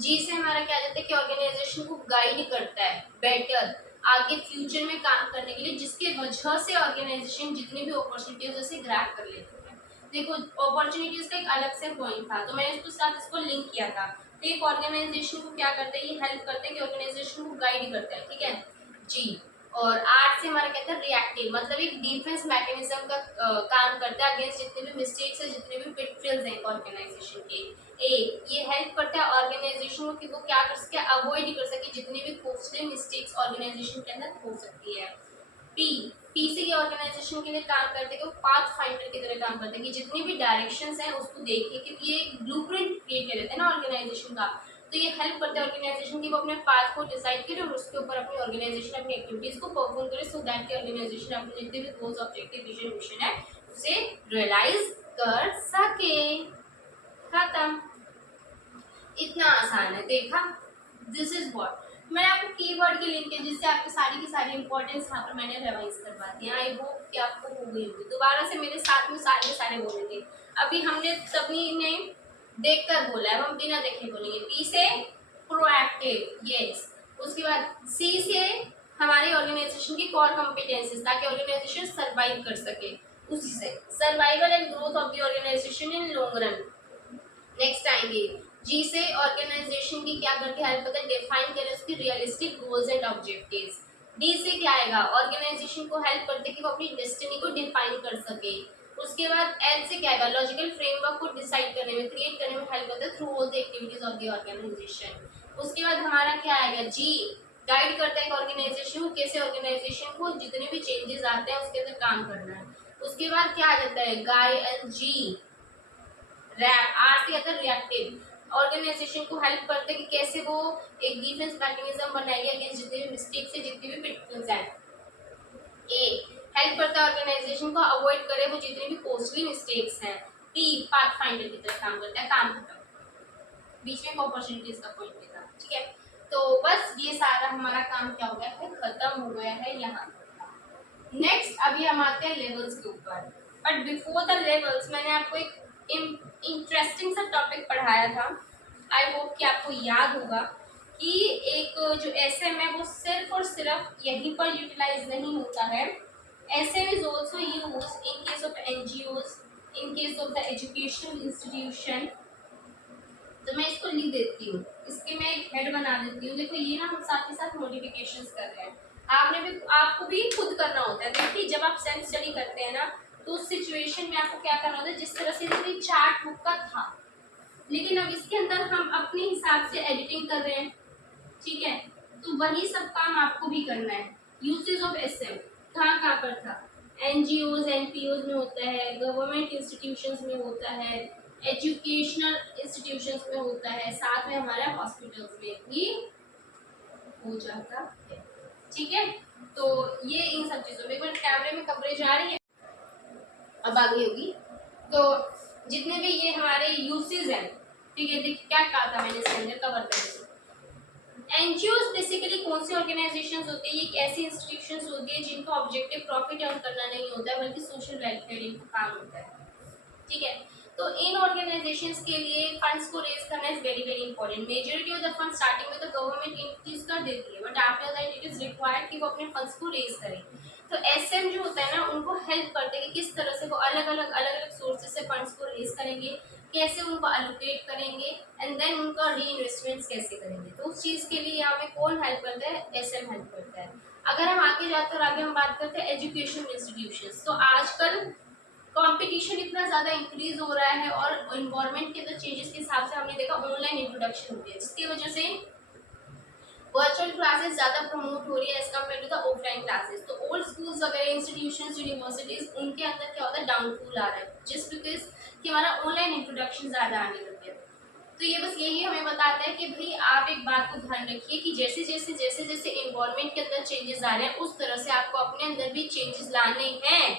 जी से हमारा क्या जाता है कि ऑर्गेनाइजेशन को गाइड करता है बेटर आगे फ्यूचर में काम करने के लिए, जिसके वजह से ऑर्गेनाइजेशन जितनी भी अपॉर्चुनिटीज उसे ग्रैब कर लेते हैं। देखो अपॉर्चुनिटीज का एक अलग से पॉइंट था, तो मैंने इसको साथ इसको लिंक किया था। तो एक ऑर्गेनाइजेशन को क्या करता है, ये हेल्प करता है कि ऑर्गेनाइजेशन को गाइड करता है। ठीक है जी। और आर से हमारा कहता है रिएक्टिव, मतलब एक डिफेंस मैकेनिज्म का काम करता है अगेंस्ट जितने भी मिस्टेक्स है, जितने भी पिटफॉल्स हैं ऑर्गेनाइजेशन के। ए ये हेल्प करता है ऑर्गेनाइजेशन को कि वो क्या कर सके, अवॉइड कर सके जितनी भी कॉस्टली मिस्टेक्स ऑर्गेनाइजेशन के अंदर हो सकती है। पी पी से ये ऑर्गेनाइजेशन के लिए काम करते हैं कि वो पाथ फाइंडर की तरह काम करते हैं, कि जितनी भी डायरेक्शंस हैं उसको देख के, क्योंकि ये एक ब्लूप्रिंट क्रिएट कर देते हैं ना ऑर्गेनाइजेशन का, तो ये हेल्प करता है ऑर्गेनाइजेशन की वो अपने पाथ को डिसाइड करे और उसके ऊपर अपनी ऑर्गेनाइजेशन अपनी एक्टिविटीज को परफॉर्म करे, सो दैट की ऑर्गेनाइजेशन अपने जितने भी गोल्स ऑब्जेक्टिव विजन मिशन है उसे रियलाइज कर सके। खत्म। इतना आसान है, देखा। दिस इज व्हाट मैंने आपको कीवर्ड की लिंक है जिससे आपकी सारी की सारी इंपॉर्टेंस यहाँ पर मैंने रिवाइज करवा दी। आई होप कि आपको हो गई होगी। दोबारा से मेरे साथ में सारे सारे बोले थे, अभी हमने सभी ने देखकर बोला है, हम बिना देखे बोलेंगे। पी से प्रोएक्टिव, यस। उसके बाद सी से हमारी ऑर्गेनाइजेशन की कोर कॉम्पिटेंसीज, ताकि ऑर्गेनाइजेशन सर्वाइव कर सके, उसी से survival and growth of the organisation in long run. Next आएंगे जी से ऑर्गेनाइजेशन की क्या करके हेल्प करता है, डिफाइन करें उसकी realistic goals and objectives. D से क्या आएगा, ऑर्गेनाइजेशन को हेल्प करते कि वो अपनी डेस्टिनी को डिफाइन कर सके। उसके बाद एल से क्या आएगा, लॉजिकल फ्रेमवर्क को डिसाइड करने में, क्रिएट करने में हेल्प करता है through all the activities of the organisation. उसके बाद हमारा क्या आएगा, जी गाइड करता है ऑर्गेनाइजेशन को कैसे ऑर्गेनाइजेशन को जितने भी चेंजेस आते हैं उसके अंदर काम करना है। उसके बाद क्या आ जाता है, गाय एंड जी रैप आर से आता है रिएक्टिव, ऑर्गेनाइजेशन को हेल्प करते हैं कि कैसे वो एक डिफेंस मैकेनिज्म बनाएगी अगेंस्ट जितने भी मिस्टेक्स है, जितने भी पिटफॉल्स हैं। ए हेल्प करता है ऑर्गेनाइजेशन को अवॉइड करे वो जितनी भी कॉस्टली मिस्टेक्स हैं। पी पाथ फाइंडर की तरह काम करता है, काम खत्म। बीच में अपॉर्चुनिटीज का पॉइंट भी था। ठीक है, तो बस ये सारा हमारा काम क्या हो गया है, खत्म हो गया है यहाँ। नेक्स्ट अभी हम आते हैं लेवल्स के ऊपर, बट बिफोर द लेवल्स मैंने आपको एक इंटरेस्टिंग सा टॉपिक पढ़ाया था। आई होप कि आपको याद होगा कि एक जो एसएम है वो सिर्फ और सिर्फ यहीं पर यूटिलाइज नहीं होता है। SM is also use in case of NGOs, in case of the educational institution. तो मैं इसको लिख देती हूँ, इसके मैं एक हेड बना देती हूँ। देखो ये ना हम साथ के साथ मॉडिफिकेशंस कर रहे हैं, आपने भी आपको भी खुद करना होता है। देखिए जब आप सेल्फ स्टडी करते हैं ना, तो उस सिचुएशन में आपको क्या करना होता है, जिस तरह से ये चार्ट बुक का था, लेकिन अब इसके अंदर हम अपने हिसाब से एडिटिंग कर रहे हैं। ठीक है, तो वही सब काम आपको भी करना है। यूसेज ऑफ एसएम कहाँ कहाँ पर था, एनजीओज एनपीओज में होता है, गवर्नमेंट इंस्टीट्यूशंस में होता है, एजुकेशनल इंस्टीट्यूशंस में होता है, साथ में हमारे हॉस्पिटल्स में भी हो जाता है। ठीक है, तो ये इन सब चीज़ों में कैमरे में कवरेज आ रही है, अब आगे होगी। तो जितने भी ये हमारे यूसेज हैं, ठीक है, देखिए क्या कहा था मैंने इसके अंदर कवर करने। एनजीओज बेसिकली कौन सी ऑर्गेनाइजेशंस होती है, ये एक ऐसी इंस्टीट्यूशंस होती है जिनका ऑब्जेक्टिव प्रॉफिट अर्न करना नहीं होता है, बल्कि सोशल वेलफेयरिंग का काम होता है। ठीक है, तो इन ऑर्गेनाइजेशंस के लिए फंड्स को रेज करना is very very important. Majority of the fund starting में तो गवर्नमेंट एंटिटीज कर देती है, but after that it is required कि वो अपने फंड्स को रेज करें। तो एसएम जो होता है ना, उनको हेल्प करते हैं कि किस तरह से वो अलग अलग सोर्सेज से फंड्स को रेज करेंगे, कैसे उनको अलोकेट करेंगे, एंड देन उनका री इन्वेस्टमेंट्स कैसे करेंगे। तो उस चीज़ के लिए हमें कौन हेल्प करता है, एसएम हेल्प करता है। अगर हम आगे जाते हैं और आगे हम बात करते हैं एजुकेशन इंस्टीट्यूशंस, तो आजकल कंपटीशन इतना ज़्यादा इंक्रीज हो रहा है और इन्वायरमेंट के अंदर चेंजेस के हिसाब से हमने देखा ऑनलाइन इंट्रोडक्शन होती है, जिसकी वजह से वर्चुअल क्लासेस ज़्यादा प्रमोट हो रही है as compare to the offline classes. तो ओल्ड स्कूल्स वगैरह इंस्टीट्यूशंस यूनिवर्सिटीज उनके अंदर क्या होता है, डाउनफॉल आ रहा है, जस्ट बिकॉज कि हमारा ऑनलाइन इंट्रोडक्शन ज़्यादा आने लग गया। तो ये बस यही हमें बताता है कि भाई आप एक बात को ध्यान रखिए कि जैसे जैसे जैसे जैसे इन्वायरमेंट के अंदर चेंजेस आ रहे हैं उस तरह से आपको अपने अंदर भी चेंजेस लाने हैं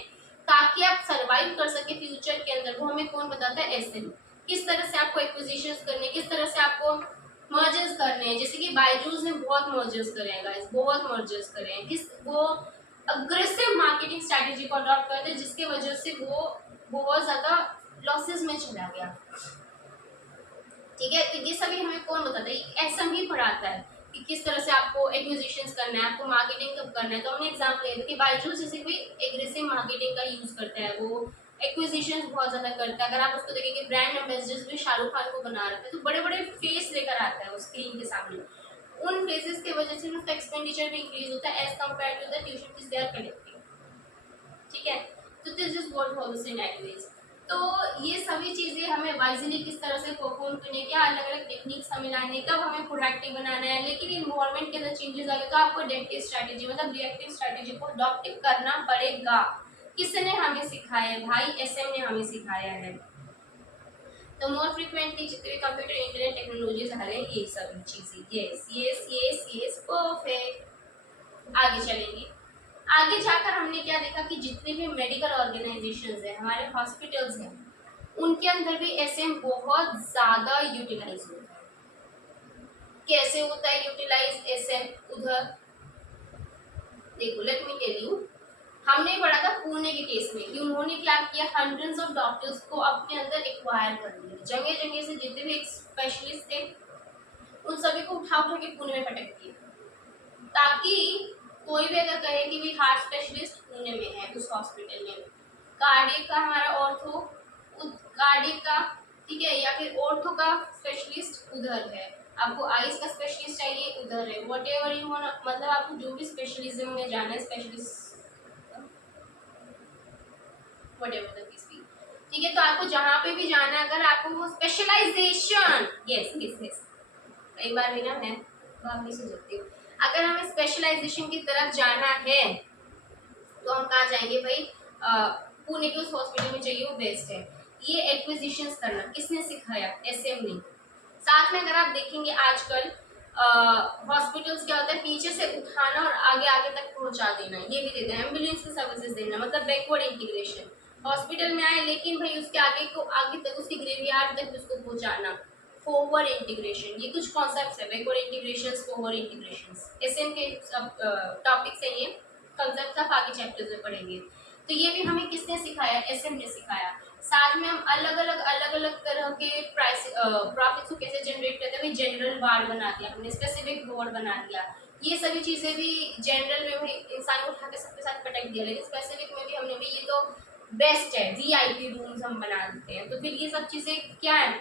ताकि आप सरवाइव कर सके फ्यूचर के अंदर। वो हमें कौन बताता है? एसएम। किस तरह से आपको एक्विजिशंस करने, किस तरह से आपको मर्जर्स करने हैं। जैसे कि बायजूस ने बहुत मर्जर्स करे हैं गाइस, बहुत मर्जर्स करे हैं। किस वो अग्रेसिव मार्केटिंग स्ट्रेटेजी को अडॉप्ट करते हैं जिसकी वजह से वो बहुत ज्यादा लॉसेस में चला गया। ठीक है, तो ये सभी हमें कौन बताता है? एसएम ही पढ़ाता है कि किस तरह से आपको एक्विजिशंस करना है, आपको मार्केटिंग कब करना है। तो हमने एग्जांपल लिया था कि बायजूस जैसे कोई एग्रेसिव मार्केटिंग का यूज करता है, वो एक्विजिशंस बहुत ज्यादा करता है। अगर आप उसको देखेंगे ब्रांड एम्बेसडर्स भी शाहरुख खान को बना रखा है, तो बड़े बड़े फेस लेकर आता है उस स्क्रीन के सामने। उन फेसेस की वजह से उसका एक्सपेंडिचर भी इंक्रीज होता है as compare to the tuition fees they are collecting. ठीक है, तो this is what follows in anyways. तो ये सभी चीजें हमें वाइजली किस तरह से परफॉर्म करने के अलग अलग टेक्निक्स हमें लाने, कब हमें प्रोडक्टिव बनाना है। लेकिन इन्वायरमेंट के अंदर चेंजेस आ गए तो आपको एडेप्टिव स्ट्रेटेजी मतलब रिएक्टिव स्ट्रेटेजी को अडॉप्ट करना पड़ेगा। किसने हमें सिखाया है? भाई एसएम ने हमें सिखाया है। तो मोर फ्रीक्वेंटली जितने भी कंप्यूटर इंटरनेट टेक्नोलॉजीज आ रहे हैं ये सभी चीजें। Yes yes yes yes perfect. आगे चलेंगे। आगे जाकर हमने क्या देखा कि जितने भी मेडिकल ऑर्गेनाइजेशंस हैं, हमारे हॉस्पिटल्स हैं, उनके अंदर भी एसएम बहुत ज्यादा यूटिलाइज होता है। कैसे होता है यूटिलाइज एसएम? उधर देखो, लेट मी टेल यू। हमने पढ़ा था पुणे के केस में कि उन्होंने क्या किया, हंड्रेड्स ऑफ डॉक्टर्स को अपने अंदर एक्वायर कर लिया। जगह जगह से जितने भी स्पेशलिस्ट थे उन सभी को उठा उठा के पुणे में पटक दिया, ताकि कोई भी अगर कहे कि भी हार्ट स्पेशलिस्ट पुणे में है उस हॉस्पिटल में, कार्डियक का हमारा ऑर्थो कार्डियक का, ठीक है, या फिर ऑर्थो का स्पेशलिस्ट उधर है, आपको आइज का स्पेशलिस्ट चाहिए उधर है, वट एवर यू वांट, मतलब आपको जो भी स्पेशलिज्म में जाना है, specialist whatever the case be, ठीक है। तो आपको जहाँ पे भी जाना है, अगर आपको वो स्पेशलाइजेशन, यस यस यस, एक बार भी ना मैं बात नहीं सुन सकती हूँ। अगर हमें स्पेशलाइजेशन की तरफ जाना है तो हम कहाँ जाएंगे भाई? पुणे के उस हॉस्पिटल में चाहिए, वो बेस्ट है। ये एक्विजिशंस करना किसने सिखाया? एसएम ने। साथ में अगर आप देखेंगे आजकल हॉस्पिटल्स क्या होता है, पीछे से उठाना और आगे आगे तक पहुंचा देना, ये भी देते हैं। एम्बुलेंस की सर्विसेज देना, मतलब बैकवर्ड इंटीग्रेशन। हॉस्पिटल में आए लेकिन भाई उसके आगे को आगे तक, उसके ग्रेवयार्ड तक उसको पहुंचाना, फॉरवर्ड इंटीग्रेशन। ये कुछ कॉन्सेप्ट्स है, backward integrations, forward integrations, SM के टॉपिक्स हैं ये, कॉन्सेप्ट्स आप आगे चैप्टर्स में पढ़ेंगे। तो ये भी हमें किसने सिखाया? एसएम ने सिखाया। साथ में हम अलग अलग तरह के प्राइस प्रॉफिट्स को कैसे जनरेट करते हैं, जनरल वार्ड बना दिया हमने, स्पेसिफिक वार्ड बना दिया। ये सभी चीजें भी जनरल में भी इंसान को उठा के सबके साथ पटक दिया, लेकिन स्पेसिफिक में भी हमने भी ये तो बेस्ट है, वीआईपी रूम्स हम बना देते हैं। तो फिर ये सब चीजें क्या है?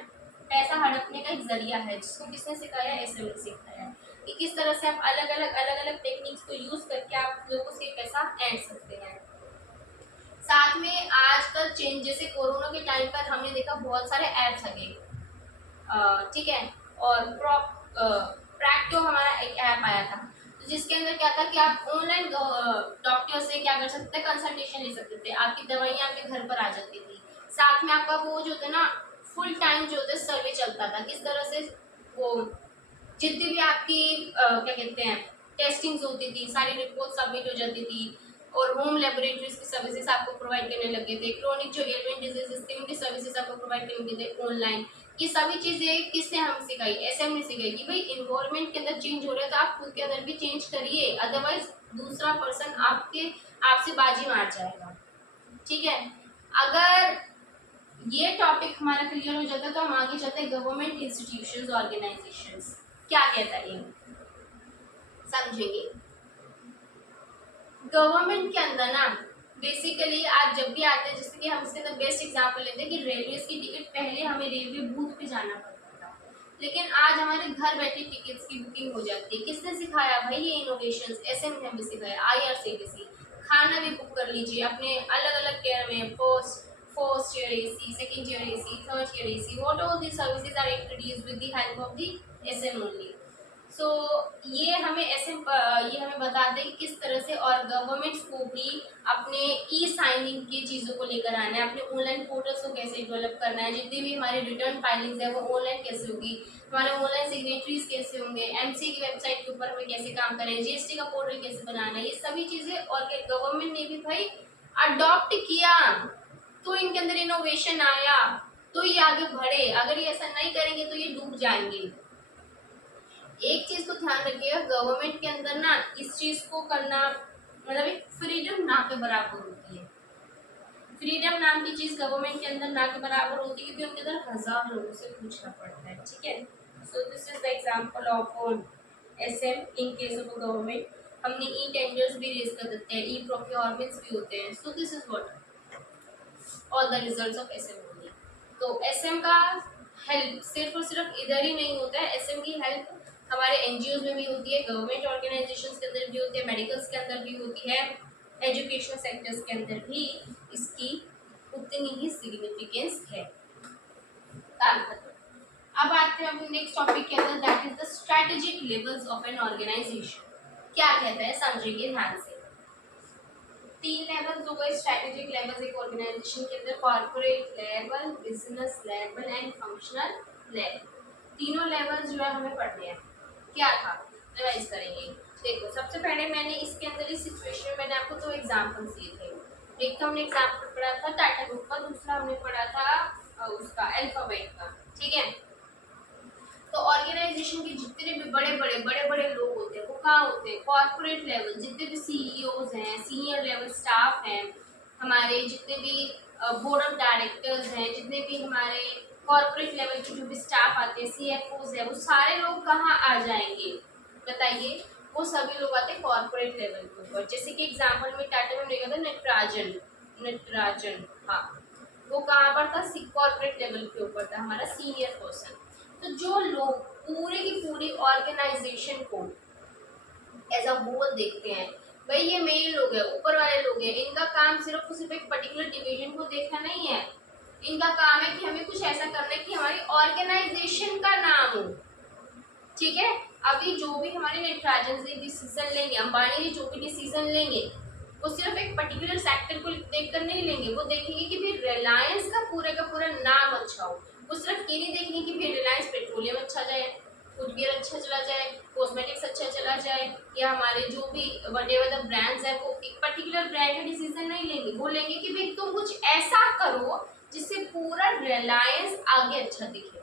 पैसा हड़पने का एक जरिया है, जिसको किसने सिखाया? एसएम ने सिखाया कि किस तरह से आप अलग अलग टेक्निक्स को यूज करके आप लोगों से पैसा ऐड सकते हैं। साथ में आजकल चेंज, जैसे कोरोना के टाइम पर हमने देखा बहुत सारे ऐप्स आ गए, ठीक है, और प्रैक्टो हमारा एक ऐप आया था, तो जिसके अंदर क्या था कि आप ऑनलाइन डॉक्टर से क्या कर सकते थे? कंसल्टेशन ले सकते थे, आपकी दवाइयाँ आपके घर पर आ जाती थी। साथ में आपका वो जो होता है ना, फुल टाइम जो होता है सर्वे चलता था, किस तरह से वो जितनी भी आपकी क्या कहते हैं टेस्टिंग्स होती थी, सारी रिपोर्ट सबमिट हो जाती थी, और होम लेबोरेटरीज की सर्विसेज आपको प्रोवाइड करने लगे थे। क्रोनिक जो एलिमेंट डिजीजेस थे उनकी सर्विसेज आपको प्रोवाइड करने लगे थे ऑनलाइन। ये सभी चीजें किसने हमें सिखाई? एसएम ने सिखाई कि भाई इन्वायरमेंट के अंदर चेंज हो रहा है तो आप खुद के अंदर भी चेंज करिए, अदरवाइज दूसरा पर्सन आपसे बाजी मार जाएगा। ठीक है, अगर ये टॉपिक हमारा क्लियर हो जाता है तो हम आगे चलते हैं गवर्नमेंट इंस्टीट्यूशंस ऑर्गेनाइजेशंस क्या कहता है, ये समझेंगे। गवर्नमेंट के अंदर ना बेसिकली आप जब भी आते हैं, जैसे कि हम इसके अंदर बेस्ट एग्जांपल लेते हैं कि रेलवे की टिकट पहले हमें रेलवे बूथ पे जाना पड़ता था, लेकिन आज हमारे घर बैठे टिकट्स की बुकिंग हो जाती है। किसने सिखाया भाई? ये इनोवेशंस एसएम ने हमें सिखाया। आईआरसीटीसी खाना भी बुक कर लीजिए अपने अलग अलग टेयर में, first year AC, second year AC, third year AC, what all the services are introduced with the help of the SM only. So ये हमें बताते हैं कि किस तरह से और गवर्नमेंट्स को भी अपने ई साइनिंग की चीज़ों को लेकर आना है, अपने ऑनलाइन पोर्टल्स को कैसे डेवलप करना है, जितनी भी हमारी रिटर्न फाइलिंग्स है वो ऑनलाइन कैसे होगी, हमारे ऑनलाइन सिग्नेटरीज कैसे होंगे, एमसी की वेबसाइट के ऊपर हमें कैसे काम करें, जीएसटी का पोर्टल कैसे बनाना है, ये सभी चीज़ें और गवर्नमेंट ने भी भाई अडॉप्ट किया तो इनके अंदर इनोवेशन आया तो ये आगे बढ़े। अगर ये ऐसा नहीं करेंगे तो ये डूब जाएंगे। एक चीज को ध्यान रखिएगा, गवर्नमेंट के अंदर ना इस चीज को करना मतलब एक फ्रीडम ना के बराबर होती है। फ्रीडम नाम की चीज गवर्नमेंट के अंदर ना के बराबर होती है, क्योंकि उनके अंदर हजार लोगों से पूछना पड़ता है। ठीक है, so this is the example of SM in case of government. हमने ई टेंडर्स भी रेज कर देते हैं, ई प्रोक्योरमेंट्स भी होते हैं। So this is what all the results of SM होंगे। तो एसएम का हेल्प सिर्फ और सिर्फ इधर ही नहीं होता है, एसएम की हेल्प हमारे एनजीओ में भी होती है, गवर्नमेंट ऑर्गेनाइजेशंस के अंदर भी होती है, मेडिकल्स के अंदर भी होती है, एजुकेशन सेक्टर्स के अंदर भी इसकी उतनी ही सिग्निफिकेंस है। अब आते हैं अपने नेक्स्ट टॉपिक के अंदर, that is the strategic levels of an organisation. क्या कहता है समझिए ध्यान से। 3 लेवल्स हो गए स्ट्रेटेजिक लेवल्स एक ऑर्गेनाइजेशन के अंदर, corporate level, business level and functional level. तीनों लेवल्स जो है हमें पढ़ने हैं। क्या था रिवाइज करेंगे। देखो सबसे पहले मैंने इसके अंदर इस सिचुएशन में मैंने आपको 2 एग्जांपल्स दिए थे। एक तो हमने एग्जांपल पढ़ा था टाटा ग्रुप का, दूसरा हमने पढ़ा था उसका अल्फाबेट का। ठीक है, तो ऑर्गेनाइजेशन के जितने भी बड़े बड़े लोग होते हैं वो कहाँ होते हैं, कॉर्पोरेट लेवल। जितने भी सीईओज हैं, सीनियर लेवल स्टाफ हैं, हमारे जितने भी बोर्ड ऑफ डायरेक्टर्स हैं, जितने भी हमारे कॉर्पोरेट लेवल के जो भी स्टाफ आते हैं, सीएफओज है, वो सारे लोग कहाँ आ जाएंगे बताइए। वो सभी लोग आते हैं कॉर्पोरेट लेवल के ऊपर। जैसे कि एग्जांपल में टाटा में देखा था नटराजन, हाँ, वो कहाँ पर था, कॉर्पोरेट लेवल के ऊपर था, हमारा सीनियर पर्सन। तो जो लोग पूरे की पूरी ऑर्गेनाइजेशन को एज अ होल देखते हैं, भाई ये मेन लोग हैं, ऊपर वाले लोग हैं, इनका काम सिर्फ और सिर्फ एक पर्टिकुलर डिवीजन को देखना नहीं है। इनका काम है कि हमें कुछ ऐसा करना है कि हमारी ऑर्गेनाइजेशन का नाम हो। ठीक है, अभी जो भी हमारे नटराजन से डिसीजन लेंगे, अंबानी जी जो भी डिसीजन लेंगे, वो सिर्फ एक पर्टिकुलर सेक्टर को देखकर नहीं लेंगे, वो देखेंगे कि भाई रिलायंस का पूरा नाम अच्छा हो। वो सिर्फ ये नहीं देखेंगे कि भाई रिलायंस पेट्रोलियम अच्छा जाए, फुटवियर अच्छा चला जाए, कॉस्मेटिक्स अच्छा चला जाए, या हमारे जो भी वटेवर द ब्रांड्स है वो एक पर्टिकुलर ब्रांड का डिसीजन नहीं लेंगे। वो लेंगे कि भाई तुम कुछ ऐसा करो जिससे पूरा रिलायंस आगे अच्छा दिखे,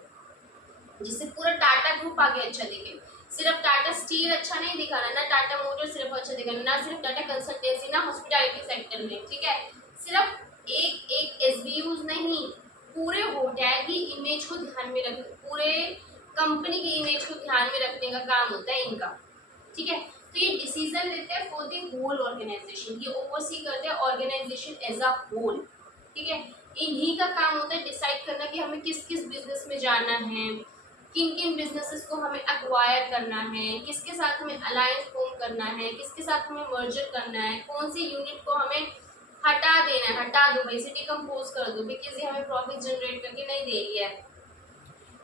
जिससे पूरा टाटा ग्रुप आगे अच्छा दिखे। सिर्फ टाटा स्टील अच्छा नहीं दिखाना, ना टाटा मोटर सिर्फ अच्छा दिखाना, ना सिर्फ टाटा कंसल्टेंसी, ना हॉस्पिटैलिटी सेक्टर में। ठीक है, सिर्फ एक एसबीयूज नहीं, पूरे होटल की इमेज को ध्यान में रख, पूरे कंपनी की इमेज को ध्यान में रखने का काम होता है इनका। ठीक है, तो ये डिसीजन लेते हैं फॉर द होल ऑर्गेनाइजेशन, ये ओवरसी करते हैं ऑर्गेनाइजेशन एज अ होल। ठीक है, इन्हीं का काम होता है डिसाइड करना कि हमें किस किस बिजनेस में जाना है, किन किन बिजनेसेस को हमें एक्वायर करना है, किसके साथ हमें अलायंस फॉर्म करना है, किसके साथ हमें मर्जर करना है, कौन सी यूनिट को हमें हटा देना है, हटा दो भाई, इसे डिकम्पोज कर दो, बिकॉज ये हमें प्रॉफिट जनरेट करके नहीं दे रही है।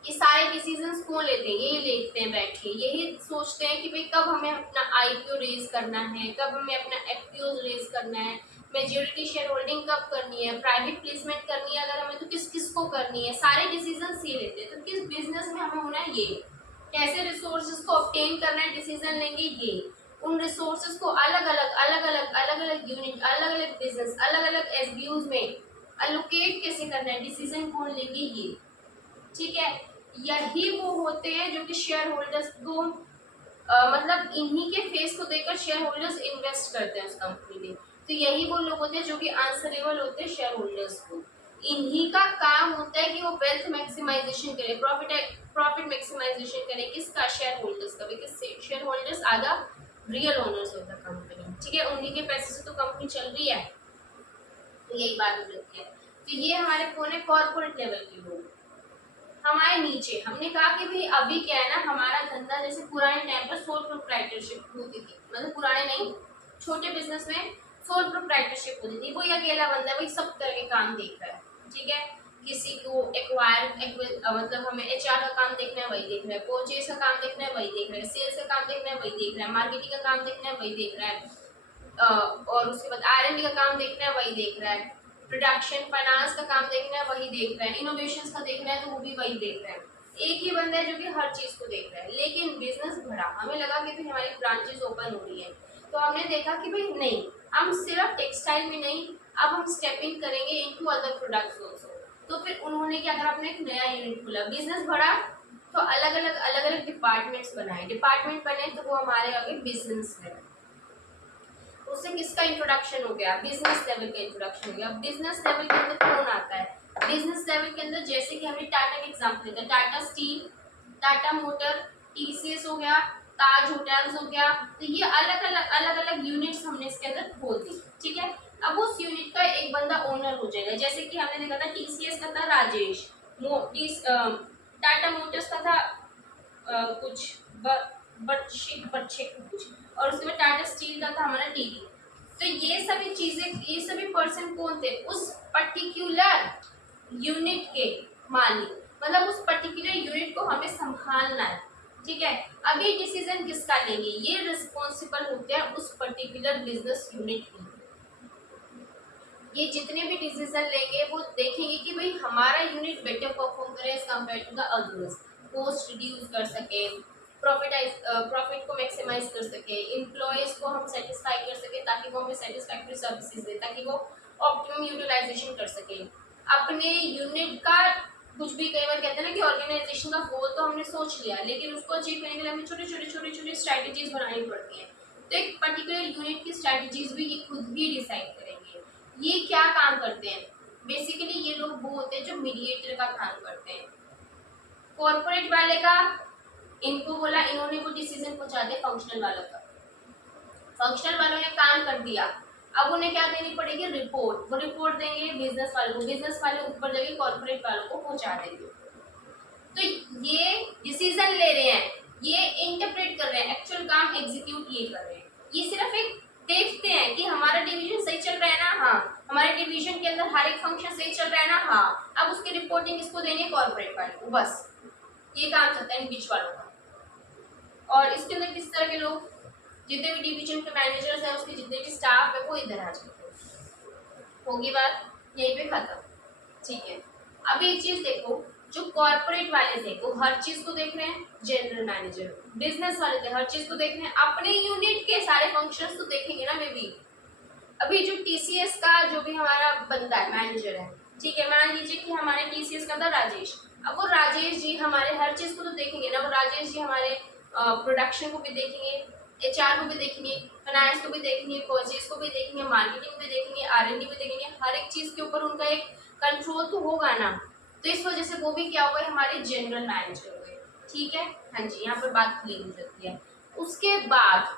ये सारे डिसीजंस कौन लेते हैं, यही लेते हैं बैठ के, यही सोचते हैं कि भाई कब हमें अपना आईपीओ रेज करना है, कब हमें अपना एफपीओ रेज करना है, मेजोरिटी शेयर होल्डिंग कब करनी है, प्राइवेट प्लेसमेंट करनी है अगर हमें तो किस किस को करनी है, सारे डिसीजन ये लेते हैं। तो किस बिजनेस में हमें होना है ये, कैसे रिसोर्सेज को ऑब्टेन करना है डिसीजन लेंगे ये, उन रिसोर्सेज को अलग अलग यूनिट, अलग अलग बिजनेस, अलग अलग एसबीयूज में अलोकेट कैसे करना है, डिसीजन कौन लेंगे ये। ठीक है, यही वो होते हैं जो कि शेयर होल्डर्स को मतलब इन्हीं के फेस को देखकर शेयर होल्डर्स इन्वेस्ट करते हैं उस कंपनी में। तो यही वो लोग होते हैं जो कि आंसरेबल होते हैं शेयर होल्डर्स को। इन्हीं का काम होता है कि वो वेल्थ मैक्सिमाइजेशन करें, प्रॉफिट मैक्सिमाइजेशन करें, किसका, शेयर होल्डर्स का, because shareholders are the real owners of the company. ठीक है, उन्हीं के पैसे से तो कंपनी चल रही है, तो यही बात हो जाती है। तो ये हमारे कौन है, कॉर्पोरेट लेवल के लोग। हमारे नीचे हमने कहा कि भाई अभी क्या है ना, हमारा धंधा जैसे पुराने टाइम पर सोल प्रोप्राइटरशिप होती थी, मतलब पुराने नहीं, छोटे बिजनेस में सोल प्रोप्राइटरशिप होती थी, वो ये अकेला बंदा भाई सब तरह के काम देख रहा है। ठीक है, किसी को एक्वायर मतलब हमें एचआर का काम देखना है वही देख रहा है, परचेज का काम देखना है वही देख रहा है, सेल्स का काम देखना है वही देख रहा है, मार्केटिंग का काम देखना है वही देख रहा है, और उसके बाद R&D का काम देखना है वही देख रहा है, प्रोडक्शन फाइनेंस का काम देखना है वही देख रहा है, इनोवेशन का देखना है तो वो भी वही देख रहा है। एक ही बंदा है जो कि हर चीज को देख रहा है। लेकिन बिजनेस बढ़ा, हमें लगा कि भाई हमारी ब्रांचेस ओपन हो रही है, तो हमने देखा कि भाई नहीं, हम सिर्फ टेक्सटाइल में नहीं, अब हम स्टेपिंग करेंगे इनटू अदर प्रोडक्ट्स ऑल्सो। तो फिर उन्होंने क्या करा, अपना एक नया यूनिट खोला, बिजनेस बढ़ा तो अलग अलग डिपार्टमेंट्स बनाए, डिपार्टमेंट बने तो वो हमारे आगे बिजनेस है। उससे किसका इंट्रोडक्शन हो गया, बिजनेस लेवल का इंट्रोडक्शन हो गया। बिजनेस लेवल के अंदर कौन आता है, बिजनेस लेवल के अंदर जैसे कि हमने टाटा का एग्जांपल लिया, Tata steel, Tata motor, TCS हो गया, ताज होटल्स हो गया, तो ये अलग अलग यूनिट्स हमने इसके अंदर खोल दी। ठीक है, अब उस यूनिट का एक बंदा ओनर हो जाएगा। जैसे कि हमने देखा था टीसीएस का था राजेश, टाटा मोटर्स का था कुछ कुछ, और उसके बाद टाटा स्टील का था हमारा टीडी। तो ये सभी चीजें, ये सभी पर्सन कौन थे, उस पर्टिकुलर यूनिट के मालिक, मतलब उस पर्टिकुलर यूनिट को हमें संभालना है। ठीक है, अभी डिसीजन किसका लेंगे, ये रिस्पॉन्सिबल होते हैं उस पर्टिकुलर बिजनेस यूनिट की। ये जितने भी डिसीजन लेंगे वो देखेंगे कि भाई हमारा यूनिट बेटर परफॉर्म करे as compare to the others, cost reduce कर सके, प्रॉफिट को मैक्सिमाइज कर सके, एम्प्लॉयज को हम सेटिस्फाई कर सके ताकि वो हमें सेटिस्फैक्टरी सर्विसेज दे, ताकि वो ऑप्टिमम यूटिलाइजेशन कर सके अपने यूनिट का। कुछ भी कई बार कहते हैं ना कि ऑर्गेनाइजेशन का गोल तो हमने सोच लिया, लेकिन उसको अचीव करने के लिए हमें छोटे स्ट्रैटेजीज बनानी पड़ती है। तो एक पर्टिकुलर यूनिट की स्ट्रैटेजीज भी ये खुद भी डिसाइड करेंगे। ये क्या काम करते हैं, बेसिकली ये लोग वो होते हैं जो मीडिएटर का काम करते हैं। कॉर्पोरेट वाले का, इनको बोला, इन्होंने वो डिसीजन पहुंचा दिया फंक्शनल वालों तक, फंक्शनल वालों ने काम कर दिया, अब उन्हें क्या देनी पड़ेगी, रिपोर्ट, वो रिपोर्ट देंगे बिजनेस वालों को, बिजनेस वाले ऊपर जाके कॉर्पोरेट वालों को पहुंचा देंगे। तो ये डिसीजन ले रहे हैं, ये इंटरप्रेट कर रहे हैं, एक्चुअल काम एग्जीक्यूट ये कर रहे हैं। ये सिर्फ एक देखते हैं कि हमारा डिवीजन सही चल रहा है ना, हाँ, हमारे डिवीजन के अंदर हर एक फंक्शन सही चल रहा है ना, हाँ, अब उसकी रिपोर्टिंग किसको देनी है, कॉर्पोरेट वाले को, बस ये काम चलता है इन बीच वालों का। और इसके अंदर किस तरह के लोग, जितने भी डिवीजन के मैनेजर्स हैं, उसके जितने भी स्टाफ है वो इधर आ जाते हैं। होगी बात यहीं पे खत्म। ठीक है, अब एक चीज देखो, जो कॉर्पोरेट वाले थे वो हर चीज को देख रहे हैं, जनरल मैनेजर, बिजनेस वाले थे हर चीज को देख रहे हैं, अपने यूनिट के सारे फंक्शंस तो देखेंगे ना मे बी। अभी जो टीसीएस का जो भी हमारा बंदा है, मैनेजर है, ठीक है, मान लीजिए कि हमारे टीसीएस का था राजेश, अब वो राजेश जी हमारे हर चीज को तो देखेंगे ना, वो राजेश जी हमारे प्रोडक्शन को भी देखेंगे, एचआर को भी देखेंगे, फाइनेंस को भी देखेंगे, परचेज को भी देखेंगे, मार्केटिंग भी देखेंगे, R&D भी देखेंगे, हर एक चीज के ऊपर उनका एक कंट्रोल तो होगा ना। तो इस वजह से वो भी क्या हुआ, हमारे जनरल मैनेजर हुए। ठीक है, हाँ जी, यहाँ पर बात क्लियर हो सकती है। उसके बाद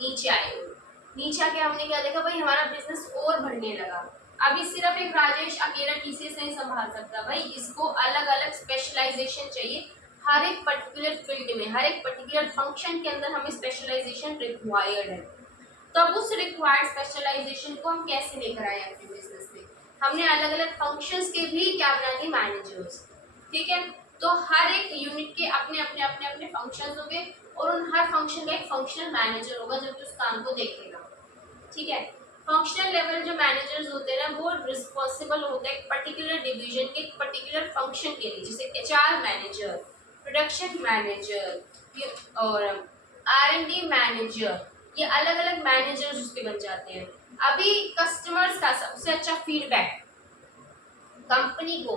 नीचे आए, नीचे आके हमने क्या देखा, भाई हमारा बिजनेस और बढ़ने लगा। अभी सिर्फ एक राजेश अकेला टीसीएस नहीं संभाल सकता, भाई इसको अलग अलग स्पेशलाइजेशन चाहिए, हर एक पर्टिकुलर फील्ड में, हर एक पर्टिकुलर फंक्शन के अंदर हमें स्पेशलाइजेशन रिक्वायर्ड है। तो अब उस रिक्वायर्ड स्पेशलाइजेशन को हम कैसे लेकर आए अपने बिजनेस में, हमने अलग अलग फंक्शंस के भी क्या बना दिए, मैनेजर्स। ठीक है, तो हर एक यूनिट के अपने अपने अपने अपने फंक्शंस होंगे, और उन हर फंक्शन का एक फंक्शनल मैनेजर होगा जो कि उस काम को देखेगा। ठीक है, फंक्शनल लेवल जो मैनेजर्स होते हैं ना, वो रिस्पॉन्सिबल होते हैं एक पर्टिकुलर डिवीजन के एक पर्टिकुलर फंक्शन के लिए, जैसे एचआर मैनेजर, प्रोडक्शन मैनेजर और R&D मैनेजर, ये अलग अलग मैनेजर्स उसके बन जाते हैं। अभी कस्टमर्स का सबसे अच्छा फीडबैक कंपनी को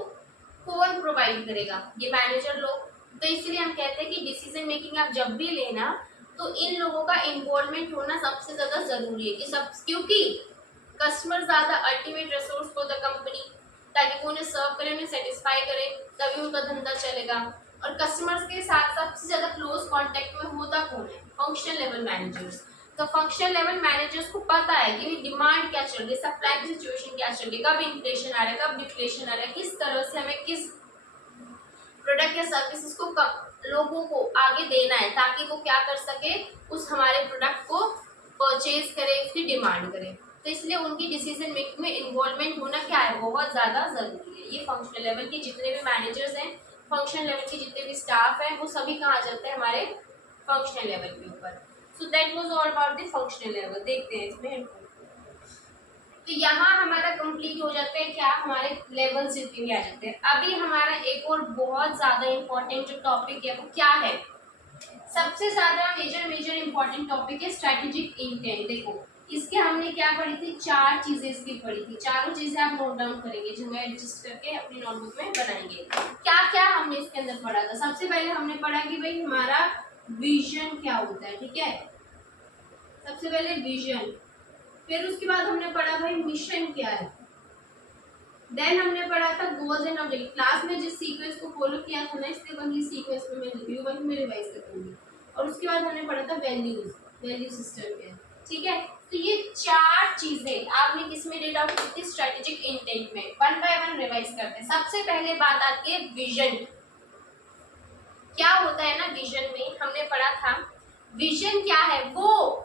कौन प्रोवाइड करेगा, ये मैनेजर लोग। तो इसलिए हम कहते हैं कि डिसीजन मेकिंग आप जब भी लेना तो इन लोगों का इन्वॉल्वमेंट होना सबसे ज्यादा जरूरी है, कि सब, क्योंकि कस्टमर ज्यादा ultimate resource for the company, ताकि वो उन्हें सर्व करे, उन्हें सेटिस्फाई करे, तभी उनका धंधा चलेगा। और कस्टमर्स के साथ सबसे ज्यादा क्लोज कांटेक्ट में होता कौन है, फंक्शनल लेवल मैनेजर्स। तो फंक्शनल लेवल मैनेजर्स को पता है कि डिमांड क्या चल रही है, सप्लाई की सिचुएशन क्या चल रही है, कब इन्फ्लेशन आ रहा है, कब डिफ्लेशन आ रहा है, किस तरह से हमें किस प्रोडक्ट या सर्विसेज को लोगों को आगे देना है, ताकि वो क्या कर सके, उस हमारे प्रोडक्ट को परचेज करे, उसकी डिमांड करे। तो इसलिए उनकी डिसीजन मेकिंग में इन्वॉल्वमेंट होना क्या है, बहुत ज़्यादा ज़रूरी है। ये फंक्शनल लेवल के जितने भी मैनेजर्स हैं, फंक्शनल लेवल के जितने भी स्टाफ हैं, वो सभी कहाँ आ जाते हैं, हमारे फंक्शनल लेवल के ऊपर। So that was all about the functional level. देखते हैं इसमें, तो यहाँ हमारा कंप्लीट हो जाता है क्या, हमारे लेवल्स जितने भी आ जाते हैं। अभी हमारा एक और बहुत ज़्यादा इंपॉर्टेंट जो टॉपिक है वो क्या है, सबसे ज़्यादा मेजर इंपॉर्टेंट टॉपिक है स्ट्रेटेजिक इंटेंट। देखो इसके हमने क्या पढ़ी थी, 4 चीजें इसकी पढ़ी थी। चारों चीजें आप नोट डाउन करेंगे, जो मैं एडजस्ट करके अपनी नोटबुक में बनाएंगे। क्या क्या हमने इसके अंदर पढ़ा था। सबसे पहले हमने पढ़ा कि भाई हमारा विजन क्या होता है, ठीक है, सबसे पहले विजन। फिर उसके बाद हमने पढ़ा भाई मिशन क्या है। देन हमने पढ़ा था गोल्स एंड ऑब्जेक्टिव। क्लास में जिस सीक्वेंस को फॉलो किया था ना, इसलिए वही सीक्वेंस में मैं रिव्यू वही मैं रिवाइज करूंगी। और उसके बाद हमने पढ़ा था वैल्यू सिस्टम क्या है, ठीक है। तो ये 4 चीजें आपने किस में रीड आउट की थी, स्ट्रेटेजिक इंटेंट में। वन बाय वन रिवाइज करते हैं। सबसे पहले बात आती है विजन। क्या होता है ना विजन में, हमने पढ़ा था विजन क्या है, वो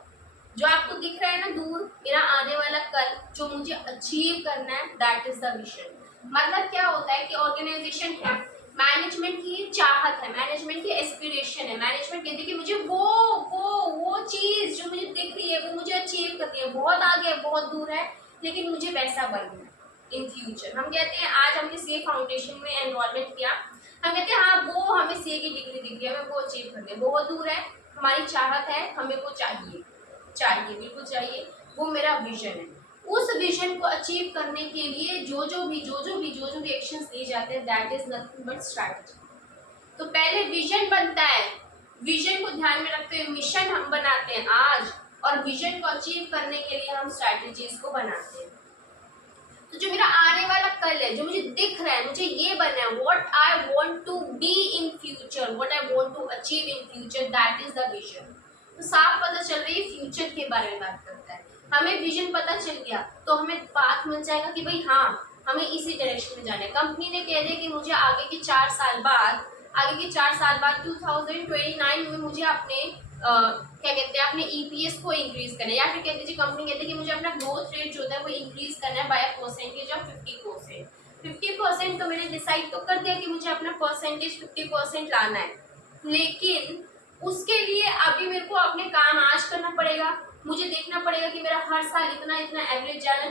जो आपको दिख रहा है ना दूर, मेरा आने वाला कल जो मुझे अचीव करना है, दैट इज द विजन। मतलब क्या होता है कि ऑर्गेनाइजेशन है, मैनेजमेंट की चाहत है, मैनेजमेंट की एस्पिरेशन है, मैनेजमेंट कहती है कि मुझे वो चीज जो मुझे दिख रही है वो मुझे अचीव करनी है, बहुत आगे है, बहुत दूर है, लेकिन मुझे वैसा बनना है इन फ्यूचर। हम कहते हैं आज हमने सीए फाउंडेशन में एनरोलमेंट किया, हम कहते हैं हाँ वो हमें सीए की डिग्री दिख रही है, हमें वो अचीव करनी है, बहुत दूर है, हमारी चाहत है, हमें वो चाहिए, बिल्कुल चाहिए, वो मेरा विजन है। उस विजन को अचीव करने के लिए जो भी एक्शंस लिए जाते हैं, that is nothing but strategy. तो पहले विजन बनता है, विजन को ध्यान में रखते हुए मिशन हम बनाते हैं आज, और विजन को अचीव करने के लिए हम स्ट्रैटेजीज को बनाते हैं। तो जो मेरा आने वाला कल है, जो मुझे दिख रहा है, मुझे ये बनना है, what I want to be in future, what I want to achieve in future, that is the vision. तो साफ पता चल रही है फ्यूचर के बारे में बात करता है। हमें विजन पता चल गया तो हमें बात मिल जाएगा कि भाई हाँ हमें इसी डायरेक्शन में जाना है। कंपनी ने कह दिया कि मुझे आगे के 4 साल बाद 2029 में मुझे अपने क्या कहते हैं अपने ईपीएस को इंक्रीज करना है, या फिर कह दीजिए कंपनी कहती है कि मुझे अपना ग्रोथ रेट जो है वो इंक्रीज करना है बाय परसेंटेज ऑफ 50%। 50% तो मैंने डिसाइड तो कर दिया कि मुझे अपना परसेंटेज 50% लाना है, लेकिन उसके लिए अभी मेरे को अपने काम आज करना पड़ेगा। मुझे देखना पड़ेगा कि मेरा हर साल इतना एवरेज जाना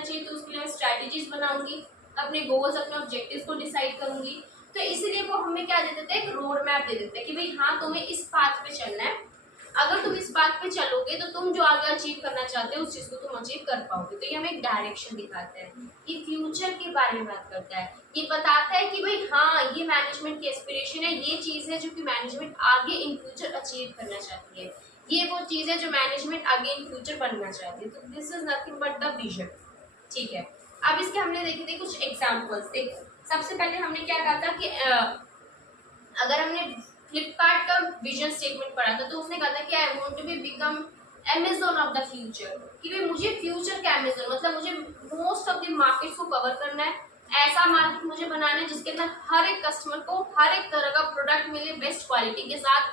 चाहिए, तो उसके लिए मैं स्ट्रैटेजीज बनाऊंगी, अपने गोल्स अपने ऑब्जेक्टिव्स को डिसाइड करूंगी। तो इसीलिए वो हमें क्या दे देते हैं, एक रोड मैप दे देते हैं कि भाई हाँ तुम्हें इस पाथ पे चलना है, अगर तुम इस बात पे चलोगे तो तुम जो आगे अचीव करना चाहते हो उस चीज को तुम अचीव कर पाओगे। तो ये हमें एक डायरेक्शन दिखाता है, ये फ्यूचर के बारे में बात करता है, ये बताता है कि भाई हाँ ये मैनेजमेंट की एस्पिरेशन है, ये चीज है जो कि मैनेजमेंट आगे इन फ्यूचर अचीव करना चाहती है, ये वो चीज है जो मैनेजमेंट आगे इन फ्यूचर बनना चाहती है। तो this is nothing but the vision, ठीक है। अब इसके हमने देखे थे कुछ एग्जाम्पल्स। देख सबसे पहले हमने क्या कहा था कि अगर हमने फ्लिपकार्ट का विजन स्टेटमेंट पढ़ा था तो उसने कहा था कि I want to be become Amazon of the future, कि भाई मुझे फ्यूचर का अमेज़न मतलब मुझे मोस्ट ऑफ द मार्केट्स को कवर करना है, ऐसा मार्केट मुझे बनाना है जिसके अंदर हर एक कस्टमर को हर एक तरह का प्रोडक्ट मिले बेस्ट क्वालिटी के साथ,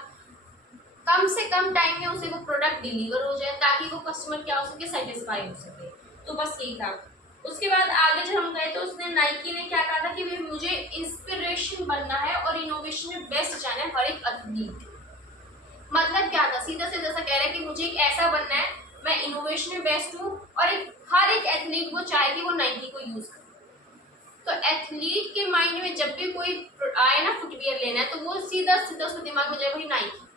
कम से कम टाइम में उसे वो प्रोडक्ट डिलीवर हो जाए ताकि वो कस्टमर क्या हो सके, सेटिस्फाई हो सके। तो बस यही था। उसके बाद आगे जब हम गए तो उसने नाइकी ने क्या कहा था कि भाई मुझे इंस्पिरेशन बनना है और इनोवेशन में बेस्ट जाना है हर एक एथलीट। मतलब क्या था, सीधा सीधा सा कह रहा है कि मुझे एक ऐसा बनना है, मैं इनोवेशन में बेस्ट हूँ और हर एक एथलीट वो चाहे कि वो नाइकी को यूज करे। तो एथलीट के माइंड में जब भी कोई आए ना फुटवियर लेना है तो वो सीधा सीधा उसके दिमाग में जाए भाई नाइकी,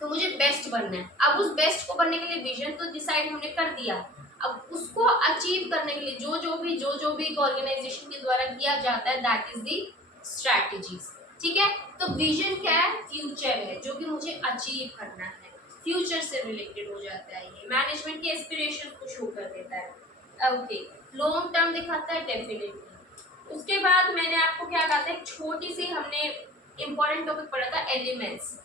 तो मुझे बेस्ट बनना है। अब उस बेस्ट को बनने के लिए विजन तो डिसाइड हमने कर दिया, अब उसको अचीव करने के लिए जो भी ऑर्गेनाइजेशन के द्वारा किया जाता है दैट इज दी स्ट्रैटेजीज, ठीक है। तो विजन क्या है, फ्यूचर है जो कि मुझे अचीव करना है, फ्यूचर से रिलेटेड हो जाता है, ये मैनेजमेंट की एस्पिरेशन को शो कर देता है। ओके, लॉन्ग टर्म दिखाता है डेफिनेटली। उसके बाद मैंने आपको क्या कहा था, एक छोटी सी हमने इंपॉर्टेंट टॉपिक पढ़ा था एलिमेंट्स।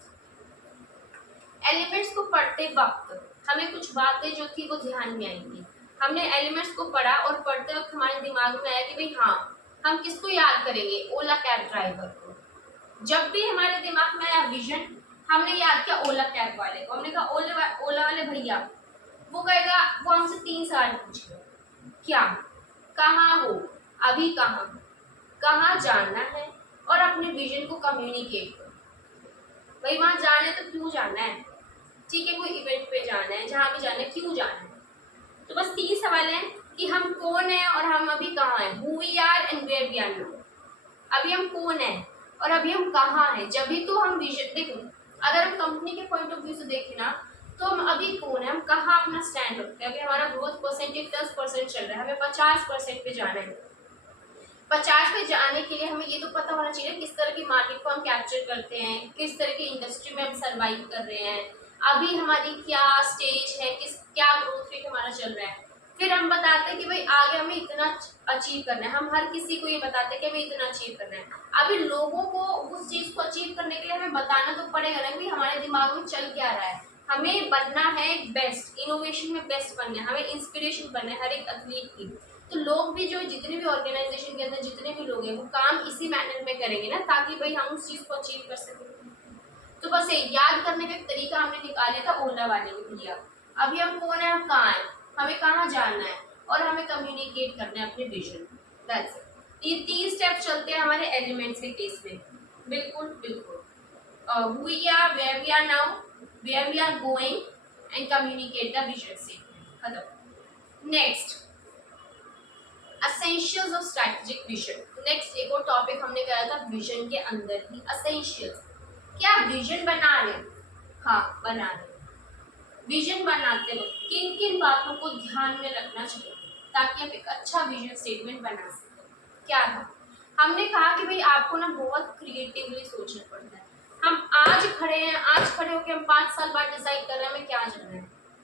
एलिमेंट्स को पढ़ते वक्त हमें कुछ बातें जो थी वो ध्यान में आएंगी। हमने एलिमेंट्स को पढ़ा और पढ़ते वक्त हमारे दिमाग में आया कि भाई हाँ हम किसको याद करेंगे, ओला कैब ड्राइवर को। जब भी हमारे दिमाग में आया विजन, हमने याद किया ओला कैब वाले को, हमने कहा ओला वाले भैया वो कहेगा, वो हमसे 3 सवाल पूछेगा, क्या, कहाँ हो, अभी कहाँ, कहाँ जाना है, और अपने विजन को कम्युनिकेट करो। भाई वहां जाना है तो क्यों जाना है, ठीक है, कोई इवेंट पे जाना है, जहाँ भी जाना है, क्यों जाना है। तो बस 3 सवाल हैं कि हम कौन है और हम अभी कहाँ हैं, who we are and where we are now. अभी हम कौन है और अभी हम कहाँ हैं, जब भी तो हम विजन, देखो अगर हम कंपनी के पॉइंट ऑफ व्यू से देखें ना, तो हम अभी कौन है, हम कहाँ अपना स्टैंड रखते हैं। अभी हमारा ग्रोथ परसेंटेज 10% चल रहा है, हमें 50% पे जाना है। 50 पे जाने के लिए हमें ये तो पता होना चाहिए किस तरह की मार्केट को हम कैप्चर करते हैं, किस तरह की इंडस्ट्री में हम सर्वाइव कर रहे हैं, अभी हमारी क्या स्टेज है, क्या ग्रोथ रेट हमारा चल रहा है। फिर हम बताते हैं कि भाई आगे हमें इतना अचीव करना है। हम हर किसी को ये बताते हैं कि हमें इतना अचीव करना है। अभी लोगों को उस चीज को अचीव करने के लिए हमें बताना तो पड़ेगा ना कि हमारे दिमाग में चल क्या रहा है। हमें बनना है बेस्ट, इनोवेशन में बेस्ट बनना है, हमें इंस्पिरेशन बनना है हर एक एथलीट की। तो लोग भी जो जितने भी ऑर्गेनाइजेशन के अंदर जितने भी लोग हैं वो काम इसी मैनर में करेंगे ना, ताकि भाई हम उस चीज को अचीव कर सकें। तो बस याद करने का एक तरीका हमने निकाल लिया था ओला वाले ने दिया। अभी हम कौन है, हम कहाँ हैं, हमें कहाँ जाना है, और हमें कम्युनिकेट करना है अपने विजन। That's it. ये 3 स्टेप चलते हैं हमारे एलिमेंट्स के केस में। बिल्कुल बिल्कुल। Who we are, where we are now, where we are going, and communicate the vision statement. खत्म। Next, essentials of strategic vision. Next एक और टॉपिक हमने कराया था विजन के अंदर ही, एसेंशियल्स। क्या विजन बना रहे, हाँ बना रहे। विजन बनाते वक्त किन किन बातों को ध्यान में रखना चाहिए ताकि आप एक अच्छा विजन स्टेटमेंट बना सकें। क्या था, हमने कहा कि भाई आपको ना बहुत क्रिएटिवली सोचना पड़ता है। हम आज खड़े हैं, आज खड़े होकर हम 5 साल बाद डिसाइड कर रहे हैं हमें क्या जाना है।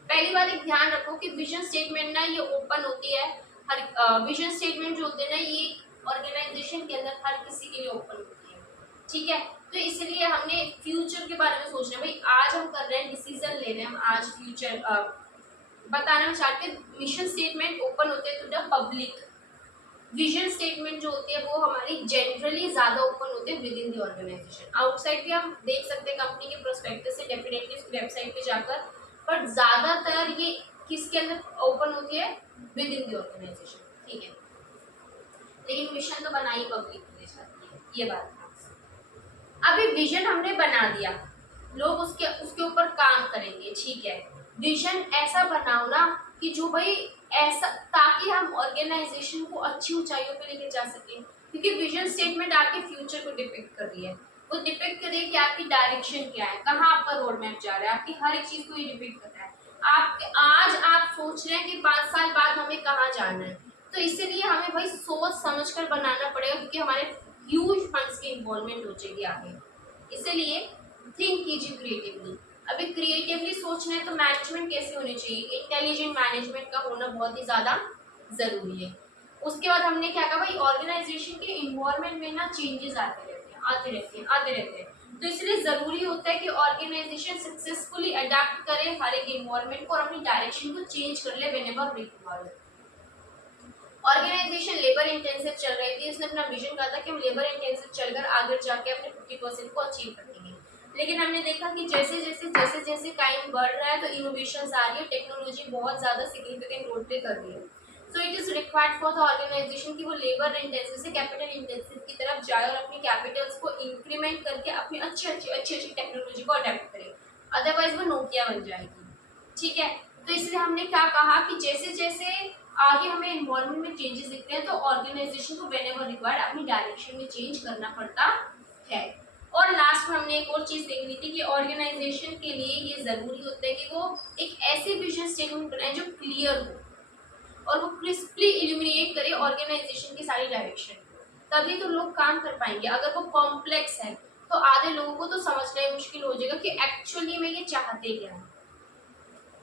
पहली बार एक ध्यान रखो कि विजन स्टेटमेंट ना ये ओपन होती है, हर विजन स्टेटमेंट जो होते हैं ना ये ऑर्गेनाइजेशन के अंदर हर किसी के लिए ओपन होती है, ठीक है। तो इसलिए हमने फ्यूचर के बारे में सोचना है। भाई आज हम कर रहे हैं, डिसीजन ले रहे हैं, हम आज फ्यूचर बताना चाहते हैं। मिशन स्टेटमेंट ओपन होते हैं to the public. Vision statement जो होती है वो हमारी जनरली ज्यादा ओपन होते हैं within the organization. Outside भी हम देख सकते हैं कंपनी के प्रोस्पेक्टस से, डेफिनेटली उस वेबसाइट पे जाकर, बट ज्यादातर ये किसके अंदर ओपन होती है, विद इन द ऑर्गेनाइजेशन, ठीक है। लेकिन मिशन तो बना ही पब्लिक के लिए चाहती है, ये बात। अभी विजन हमने बना दिया, लोग उसके ऊपर काम करेंगे, ठीक है। विजन ऐसा बनाओ ना कि जो भाई ऐसा, ताकि हम ऑर्गेनाइजेशन को अच्छी ऊंचाइयों पे लेके जा सके। क्योंकि विजन स्टेटमेंट आपके फ्यूचर को डिपिक्ट कर रही है, वो डिपिक्ट कर रही है कि आपकी डायरेक्शन क्या है, कहाँ आपका रोड मैप जा रहा है, आपकी हर एक चीज को ये डिपिक्ट कर रहा है। आज आप सोच रहे हैं कि 5 साल बाद हमें कहाँ जाना है, तो इसीलिए हमें भाई सोच समझ कर बनाना पड़ेगा, क्योंकि हमारे ह्यूज फंड्स की इन्वॉल्वमेंट हो जाएगी आगे। इसलिए थिंक कीजिए क्रिएटिवली। अभी क्रिएटिवली सोचना है तो मैनेजमेंट कैसे होनी चाहिए, इंटेलिजेंट मैनेजमेंट का होना बहुत ही ज्यादा जरूरी है। उसके बाद हमने क्या कहा, भाई ऑर्गेनाइजेशन के इन्वॉल्वमेंट में ना चेंजेस आते रहते हैं, आते रहते हैं, आते रहते हैं। तो इसलिए जरूरी होता है कि ऑर्गेनाइजेशन सक्सेसफुली अडेप्ट करे हर एक इन्वॉल्वमेंट को और अपनी डायरेक्शन को चेंज कर ले whenever required. Organization labour intensive चल रही थी, उसने अपना विजन कहा था कि हम लेबर इंटेंसिव चलकर आगे जाके अपने 50% को अचीव कर लेंगे। लेकिन हमने देखा कि जैसे जैसे टाइम बढ़ रहा है तो इनोवेशंस आ रही है, टेक्नोलॉजी बहुत ज्यादा सिग्निफिकेंट रोल प्ले कर रही है। So it is required for the organization कि वो लेबर इंटेंसिव से कैपिटल इंटेंसिव की तरफ जाए और अपनी कैपिटल्स को इंक्रीमेंट करके अपनी अच्छी टेक्नोलॉजी को अडेप्ट करे, अदरवाइज वो नोकिया बन जाएगी, ठीक है। तो इसलिए हमने क्या कहा कि जैसे जैसे आगे हमें इन्वायरमेंट में चेंजेस दिखते हैं तो ऑर्गेनाइजेशन को व्हेनेवर रिक्वायर्ड अपनी डायरेक्शन में चेंज करना पड़ता है। और लास्ट में हमने एक और चीज देख ली थी कि ऑर्गेनाइजेशन के लिए ये जरूरी होता है कि वो एक ऐसी विजन स्टेटमेंट बनाए जो क्लियर हो और वो क्रिस्पली इल्यूमिनेट करे ऑर्गेनाइजेशन की सारी डायरेक्शन, तभी तो लोग काम कर पाएंगे। अगर वो कॉम्प्लेक्स है तो आधे लोगों को तो समझना ही मुश्किल हो जाएगा कि एक्चुअली में ये चाहते क्या है,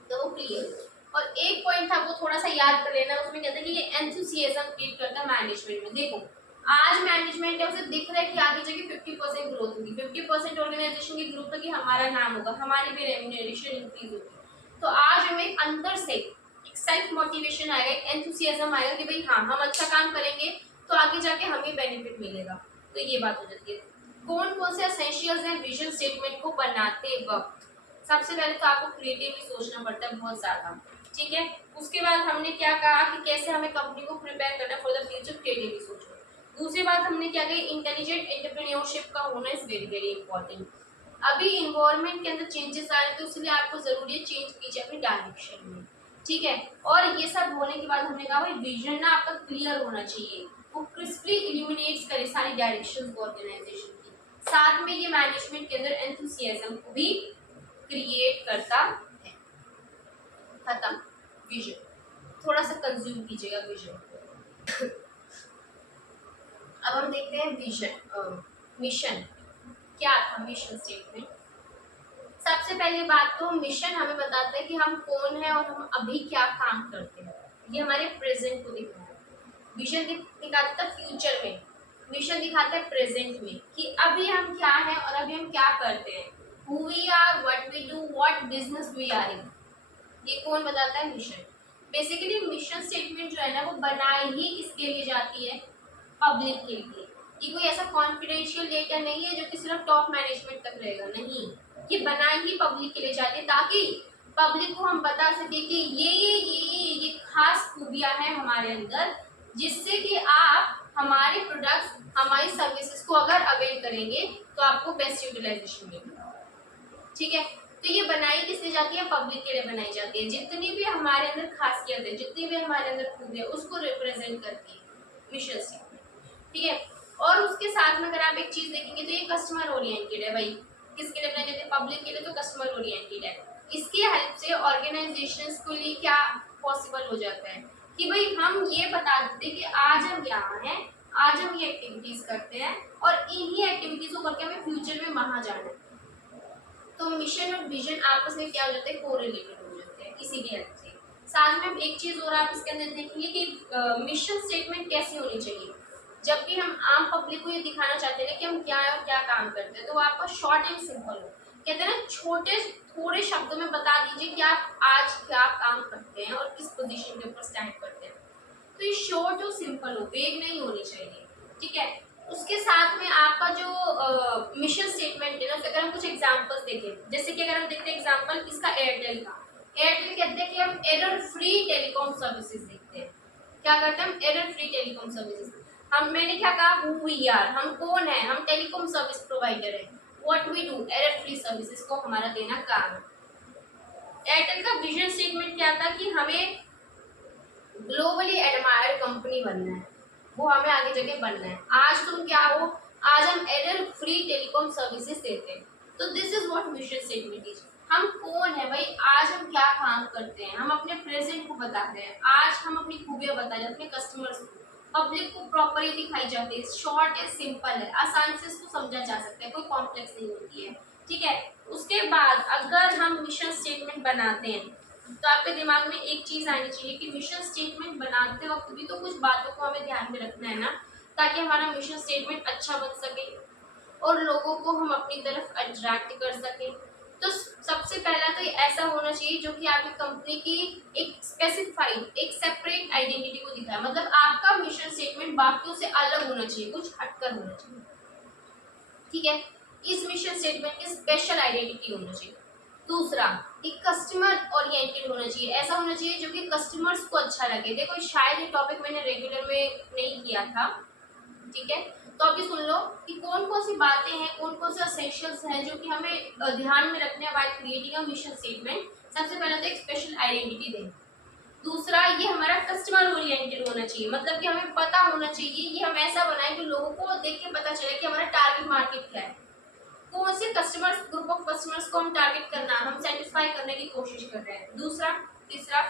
तो वो क्लियर। और एक पॉइंट था वो थोड़ा सा याद कर लेना, उसमें कहते हैं कि ये एंथुसियाज्म क्रिएट करता है मैनेजमेंट में। देखो आज मैनेजमेंट है उसे दिख रहा है कि आगे जाके 50% ग्रोथ होगी, 50% ऑर्गेनाइजेशन की ग्रोथ होगी, हमारा नाम होगा, हमारी भी रेम्यूनरेशन इंक्रीज होगी। तो आज हमें अंदर से एक सेल्फ मोटिवेशन आएगा, एक एंथुसियाज्म आएगा कि भाई हाँ हम अच्छा काम करेंगे तो आगे जाके हमें बेनिफिट मिलेगा। तो ये बात हो जाती है। कौन कौन से एसेंशियल्स हैं विजन स्टेटमेंट को बनाते वक्त? सबसे पहले तो आपको क्रिएटिवली सोचना पड़ता है बहुत ज्यादा, ठीक है। उसके बाद हमने क्या कहा कि कैसे हमें कंपनी को प्रिपेयर करना फॉर द फ्यूचर, क्रिएटिव सोच। दूसरी बात हमने क्या कही, इंटेलिजेंट एंटरप्रेन्योरशिप का होना इज वेरी वेरी इंपॉर्टेंट। अभी इन्वायरमेंट के अंदर चेंजेस आ रहे हैं तो इसलिए आपको जरूरी है चेंज कीजिए अपनी डायरेक्शन में, ठीक है। और ये सब होने के बाद हमने कहा भाई विजन ना आपका क्लियर होना चाहिए, वो क्रिस्पली इल्यूमिनेट्स करे सारी डायरेक्शंस को ऑर्गेनाइजेशन की, साथ में ये मैनेजमेंट के अंदर एंथुसियाज्म को भी क्रिएट करता है। खत्म विजन, थोड़ा सा कंज्यूम कीजिएगा विजन को। अब हम देखते हैं विजन, मिशन क्या था, मिशन स्टेटमेंट। सबसे पहली बात तो मिशन हमें बताता है कि हम कौन है और हम अभी क्या काम करते हैं, ये हमारे प्रेजेंट को दिखाता है। विजन दिखाता है फ्यूचर में, मिशन दिखाता है प्रेजेंट में कि अभी हम क्या हैं और अभी हम क्या करते हैं, who we are, what we do, what business we are in, ये कौन बताता है, मिशन। बेसिकली मिशन स्टेटमेंट जो है ना वो बनाई ही किसके लिए जाती है, पब्लिक के लिए। ये कोई ऐसा कॉन्फिडेंशियल डेटा नहीं है जो कि सिर्फ टॉप मैनेजमेंट तक रहेगा, नहीं, ये बनाई ही पब्लिक के लिए जाती है ताकि पब्लिक को हम बता सके कि ये खास खूबियां हैं हमारे अंदर, जिससे कि आप हमारे प्रोडक्ट्स, हमारी सर्विसेज को अगर अवेल करेंगे तो आपको बेस्ट यूटिलाइजेशन मिलेगा, ठीक है। तो ये बनाई किससे जाती है, पब्लिक के लिए बनाई जाती है। जितनी भी हमारे अंदर खासियत है, जितनी भी हमारे अंदर खूबियां है, उसको रिप्रेजेंट करती है मिशन स्टेटमेंट, ठीक है। और उसके साथ में अगर आप एक चीज देखेंगे तो ये कस्टमर ओरिएंटेड है भाई, किसके लिए बनाई जाती है, पब्लिक के लिए, तो कस्टमर ओरिएंटेड है। इसकी हेल्प से ऑर्गेनाइजेशंस के लिए क्या पॉसिबल हो जाता है कि भाई हम ये बता देते कि आज हम यहाँ हैं, आज हम ये एक्टिविटीज करते हैं और इन्हीं एक्टिविटीज को करके हमें फ्यूचर में वहां जाना है। तो मिशन और विजन आपस में क्या हो जाते हैं, कोरिलेटेड हो जाते हैं इसी की हेल्प से। साथ में एक चीज और आप इसके अंदर देखेंगे कि मिशन स्टेटमेंट कैसी होनी चाहिए। जब भी हम आम पब्लिक को ये दिखाना चाहते हैं कि हम क्या है और क्या काम करते हैं, तो वो आपका शॉर्ट एंड सिंपल हो, कहते हैं ना छोटे थोड़े शब्दों में बता दीजिए कि आप आज क्या काम करते हैं और किस पोजीशन के ऊपर स्टैंड करते हैं। तो ये शॉर्ट और सिंपल हो, वेग नहीं होनी चाहिए, ठीक है। उसके साथ में आपका जो मिशन स्टेटमेंट है ना, अगर हम कुछ एग्जांपल्स देखें, जैसे कि अगर हम देखते हैं एग्जांपल इसका एयरटेल का, एयरटेल कहते हैं कि हम एरर फ्री टेलीकॉम सर्विसेज देखते हैं। क्या करते हैं हम, एरर फ्री टेलीकॉम सर्विसेज। हम, मैंने क्या कहा, हु वी आर, हम कौन है, हम टेलीकॉम सर्विस प्रोवाइडर है। What we do, error free services को हमारा देना काम है। एयरटेल का विजन स्टेटमेंट क्या था कि हमें ग्लोबली एडमायर्ड कंपनी बनना है, वो हमें आगे जाके बनना है। आज तुम क्या हो, आज हम एरर फ्री टेलीकॉम सर्विसेज देते हैं, तो this is what mission statement is. हम कौन है भाई, आज हम क्या काम करते हैं, हम अपने प्रेजेंट को बताते हैं, आज हम अपनी खूबियां बताते हैं अपने कस्टमर्स को, पब्लिक को प्रॉपरली दिखाई जाती है, शॉर्ट है, सिंपल है, आसान से इसको समझा जा सकता है, कोई कॉम्प्लेक्स नहीं होती है, ठीक है। उसके बाद अगर हम मिशन स्टेटमेंट बनाते हैं तो आपके दिमाग में एक चीज आनी चाहिए कि मिशन स्टेटमेंट बनाते वक्त भी तो कुछ बातों को हमें ध्यान में रखना है ना, ताकि हमारा मिशन स्टेटमेंट अच्छा बन सके और लोगों को हम अपनी तरफ अट्रैक्ट कर सकें। तो सबसे पहला तो ये ऐसा होना चाहिए जो कि आपकी कंपनी की एक स्पेसिफाइड, एक सेपरेट आइडेंटिटी को दिखाए, मतलब आपका मिशन स्टेटमेंट बाकियों से अलग होना चाहिए, कुछ हटकर होना चाहिए, ठीक है। इस मिशन स्टेटमेंट की स्पेशल आइडेंटिटी होना चाहिए। दूसरा, एक कस्टमर ओरिएंटेड होना चाहिए, ऐसा होना चाहिए जो कि कस्टमर्स को अच्छा लगे। देखो शायद ये टॉपिक मैंने रेगुलर में नहीं किया था, ठीक है, तो अभी सुन लो कि कौन कौन सी बातें हैं, कौन कौन से एसेंशियल्स हैं जो कि हमें ध्यान में रखने वाले क्रिएटिंग अ मिशन स्टेटमेंट। सबसे पहले तो एक स्पेशल आइडेंटिटी दें। दूसरा, ये हमारा कस्टमर ओरिएंटेड होना चाहिए, मतलब कि हमें पता होना चाहिए कि हम ऐसा बनाएं कि लोगों को देख के पता चले कि हमारा टारगेट मार्केट क्या है, कौन से कस्टमर्स, ग्रुप ऑफ कस्टमर्स को हम टारगेट करना, हम सेटिस्फाई करने की कोशिश कर रहे हैं। दूसरा, तीसरा,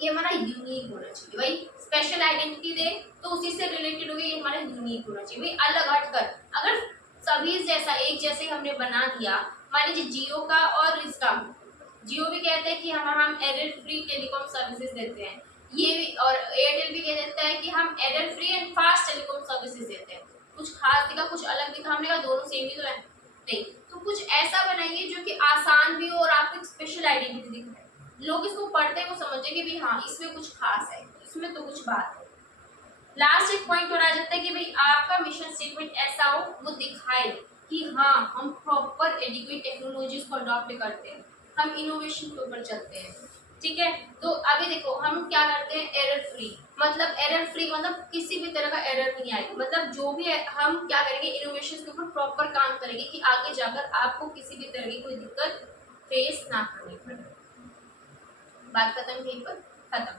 ये हमारा यूनिक होना चाहिए भाई, स्पेशल आइडेंटिटी दे तो उसी से रिलेटेड होगी, ये हमारा यूनिक होना चाहिए भाई, अलग हटकर। अगर सभी जैसा एक जैसे हमने बना दिया, मान लीजिए जियो का और इसका, जियो भी कहते हैं कि हम एरर फ्री टेलीकॉम सर्विसेज देते हैं, ये भी, और एयरटेल भी कह देता है कि हम error free and fast telecom services देते हैं। कुछ खास दिखा, कुछ अलग दिखा, हमने कहा दोनों सेम ही तो है, नहीं, तो कुछ ऐसा बनाइए जो कि आसान भी हो और आपको एक स्पेशल आइडेंटिटी दिखाए, लोग इसको पढ़ते हैं वो समझे कि भाई हाँ इसमें कुछ खास है, इसमें तो कुछ बात है। लास्ट एक पॉइंट और आ जाता है कि भाई आपका मिशन स्टेटमेंट ऐसा हो, वो दिखाए कि हाँ हम प्रॉपर एडिक्वेट टेक्नोलॉजीज को अडॉप्ट करते हैं, हम इनोवेशन के ऊपर चलते हैं, ठीक है। तो अभी देखो हम क्या करते हैं, एरर फ्री, मतलब एरर फ्री मतलब किसी भी तरह का एरर नहीं आएगा, मतलब जो भी है हम क्या करेंगे, इनोवेशन के ऊपर प्रॉपर काम करेंगे कि आगे जाकर आपको किसी भी तरह की कोई दिक्कत फेस ना करनी पड़े। बात खत्म यहीं पर, खत्म।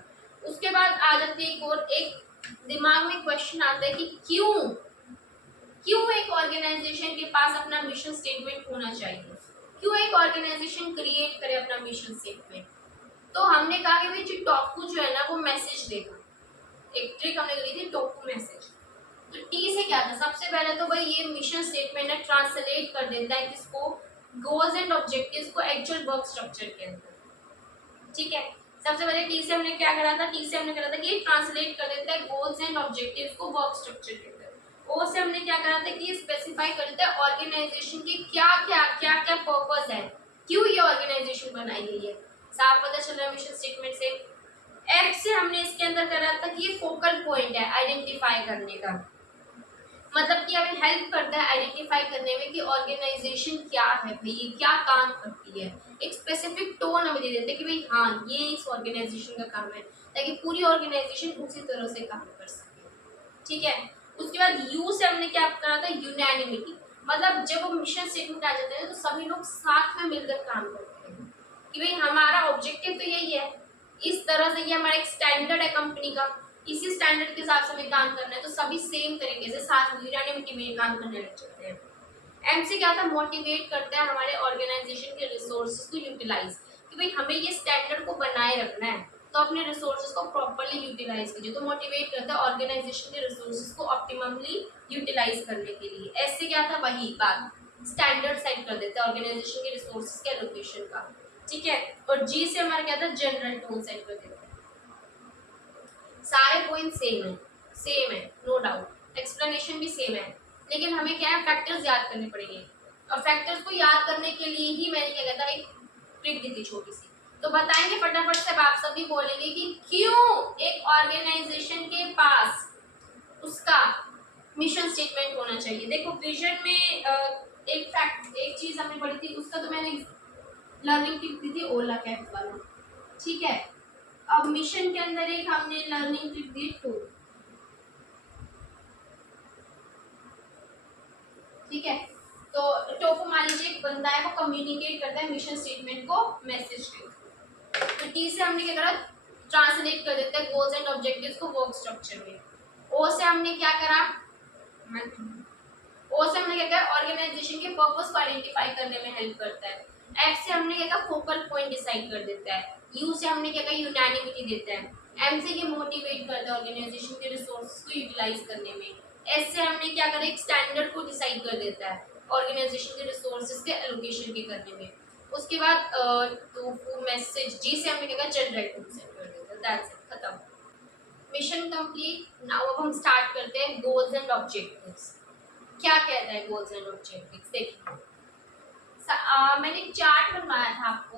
उसके बाद आ जाती है एक और, एक दिमाग में क्वेश्चन आता है कि क्यों क्यों एक ऑर्गेनाइजेशन के पास अपना मिशन स्टेटमेंट होना चाहिए, क्यों एक ऑर्गेनाइजेशन क्रिएट करे अपना मिशन स्टेटमेंट। तो हमने कहा कि भाई जो टॉपू जो है ना वो मैसेज देगा, एक ट्रिक हमने करी थी टॉपू मैसेज। तो टी से क्या था, सबसे पहले तो भाई ये मिशन स्टेटमेंट है ट्रांसलेट कर देता है किसको, गोल्स एंड ऑब्जेक्टिव्स को एक्चुअल वर्क स्ट्रक्चर के अंदर। ठीक है, सबसे पहले टी से हमने क्या करा था, टी से हमने करा था कि ट्रांसलेट कर देता है गोल्स एंड ऑब्जेक्टिव्स को वर्क स्ट्रक्चर के अंदर। ओ से हमने क्या करा था कि स्पेसिफाई कर देता है ऑर्गेनाइजेशन की क्या क्या पर्पस है, क्यों ये ऑर्गेनाइजेशन बनाई गई है, साफ पता चल रहा है मिशन स्टेटमेंट से। एफ से हमने इसके अंदर करा था कि ये फोकल पॉइंट है आइडेंटिफाई करने का, मतलब कि हमें हेल्प करता है आइडेंटिफाई करने में कि ऑर्गेनाइजेशन क्या है भाई, ये क्या काम करती है, एक स्पेसिफिक टोन हमें दे देते हैं कि भाई हाँ ये इस ऑर्गेनाइजेशन का काम है, ताकि पूरी ऑर्गेनाइजेशन उसी तरह से काम कर सके। ठीक है, उसके बाद यू से हमने क्या करा था, यूनैनिमिटी, मतलब जब वो मिशन स्टेटमेंट आ जाते हैं तो सभी लोग साथ में मिलकर काम करते हैं कि भाई हमारा ऑब्जेक्टिव तो यही है, इस तरह से ये हमारा एक स्टैंडर्ड है कंपनी का, इसी स्टैंडर्ड के हिसाब से हमें काम करना है, तो सभी सेम तरीके से साथ में यूनानिमिटी में काम करने लग जाते हैं। एम से क्या था, मोटिवेट करता है हमारे ऑर्गेनाइजेशन के रिसोर्सेज को यूटिलाइज, कि भाई हमें ये स्टैंडर्ड को बनाए रखना है तो अपने रिसोर्सेज को प्रॉपर्ली यूटिलाइज कीजिए। तो मोटिवेट करता है ऑर्गेनाइजेशन के रिसोर्सेज को ऑप्टिममली यूटिलाइज करने के लिए। एस से क्या था, वही बात, स्टैंडर्ड सेट कर देता है ऑर्गेनाइजेशन के रिसोर्सेज के एलोकेशन का। ठीक है, और जी से हमारा क्या था, जनरल टोन सेट कर देता है। सारे पॉइंट सेम है नो डाउट, एक्सप्लेनेशन भी सेम है, लेकिन हमें क्या है, फैक्टर्स याद करने पड़ेंगे, और फैक्टर्स को याद करने के लिए ही मैंने क्या कहता एक ट्रिक दी थी छोटी सी। तो बताएंगे फटाफट से, आप सभी बोलेंगे कि क्यों एक ऑर्गेनाइजेशन के पास उसका मिशन स्टेटमेंट होना चाहिए। देखो विजन में एक चीज हमने पढ़ी थी, उसका तो मैंने लर्निंग टिप दी थी ओला कैब वाला। ठीक है, अब मिशन के अंदर एक हमने लर्निंग टिप दी टू। ठीक है, तो टोफू मान लीजिए एक बंदा है, वो कम्युनिकेट करता है मिशन स्टेटमेंट को मैसेज के। तो टी से हमने क्या करा, ट्रांसलेट कर देते हैं गोल्स एंड ऑब्जेक्टिव्स को वर्क स्ट्रक्चर में। ओ से हमने क्या करा, ओ से हमने क्या करा, ऑर्गेनाइजेशन के पर्पस को आइडेंटिफाई करने में हेल्प करता है। एफ से हमने क्या कहा, फोकल पॉइंट डिसाइड कर देता है। यू से हमने क्या कहा, यूनैनिमिटी देता है। एम से ये मोटिवेट करता है ऑर्गेनाइजेशन के रिसोर्सेज को यूटिलाइज करने में। एस से हमने क्या करा, एक स्टैंडर्ड को डिसाइड कर देता है ऑर्गेनाइजेशन के रिसोर्सेज के एलोकेशन के करने में। उसके बाद तो मैसेज जी से हमने क्या कहा, जनरल टूल सेट कर देता है। दैट्स इट, खत्म, मिशन कंप्लीट। नाउ अब हम स्टार्ट करते हैं गोल्स एंड ऑब्जेक्टिव्स। क्या कहता है गोल्स एंड ऑब्जेक्टिव्स, देखिए मैंने एक चार्ट बनवाया था आपको,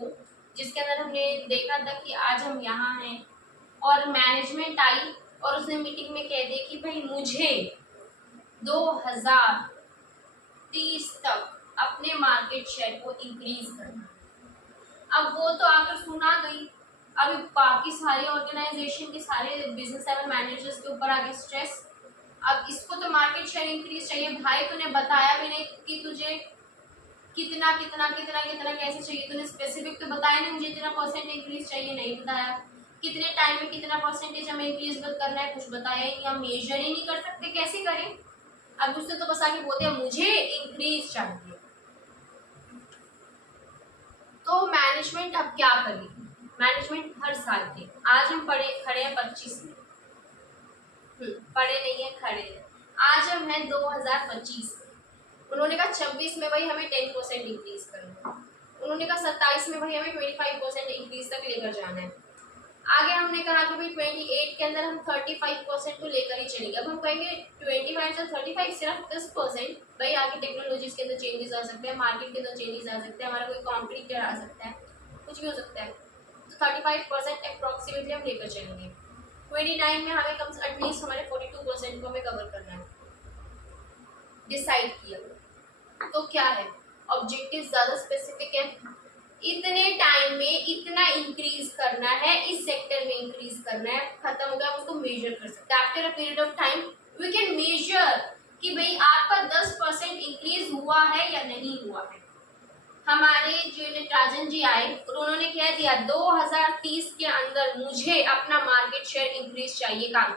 जिसके अंदर हमने देखा था कि आज हम यहाँ हैं और मैनेजमेंट आई और उसने मीटिंग में कह दिया कि भाई मुझे 2030 तक अपने मार्केट शेयर को इंक्रीज करना। अब वो तो आकर सुना गई, अभी बाकी सारे ऑर्गेनाइजेशन के सारे बिजनेस लेवल मैनेजर्स के ऊपर आगे स्ट्रेस। अब इसको तो मार्केट शेयर इंक्रीज चाहिए, भाई तूने बताया भी नहीं कि तुझे कितना कितना कितना कितना कैसे चाहिए, तूने स्पेसिफिक तो बताया नहीं, मुझे इतना परसेंट इंक्रीज चाहिए, नहीं बताया। कितने टाइम में कितना परसेंटेज हमें इंक्रीज करना है, कुछ बताया ही नहीं, हम मेजर ही नहीं कर सकते, कैसे करें। अब उसने तो बस आके बोल दिया मुझे इंक्रीज चाहिए। तो मैनेजमेंट अब क्या करेगी, मैनेजमेंट हर साल के, आज हम पढ़े खड़े हैं 25 में, पढ़े नहीं है खड़े हैं, आज हम हैं 2025 में। उन्होंने कहा 26 में भाई हमें 10% इंक्रीज करना है, उन्होंने कहा 27 में भाई हमें 25% इंक्रीज तक लेकर जाना है। आगे हमने कहा कि भाई 28 के अंदर हम 35% को लेकर ही चलेंगे। अब हम कहेंगे 25 से 35 सिर्फ 10%, भाई आगे टेक्नोलॉजीज के अंदर चेंजेस आ सकते हैं, मार्केट के अंदर चेंजेस आ सकते हैं, हमारा कोई कॉम्पिटिटर आ सकता है, कुछ भी हो सकता है। तो 35% अप्रॉक्सीमेटली हम लेकर चलेंगे। 29 में हमें कम से एटलीस्ट हमारे 42% को हमें कवर करना है, डिसाइड किया। तो क्या है, ऑब्जेक्टिव ज़्यादा स्पेसिफिक है, इतने टाइम में इतना इंक्रीज करना है, इस सेक्टर में इंक्रीज करना है, खत्म हो गया, हम उसको मेजर कर सकते हैं। After a period of time we can measure कि भाई आपका 10% इंक्रीज हुआ है या नहीं हुआ है। हमारे जो नटराजन जी आए और उन्होंने कह दिया 2030 के अंदर मुझे अपना मार्केट शेयर इंक्रीज चाहिए, काम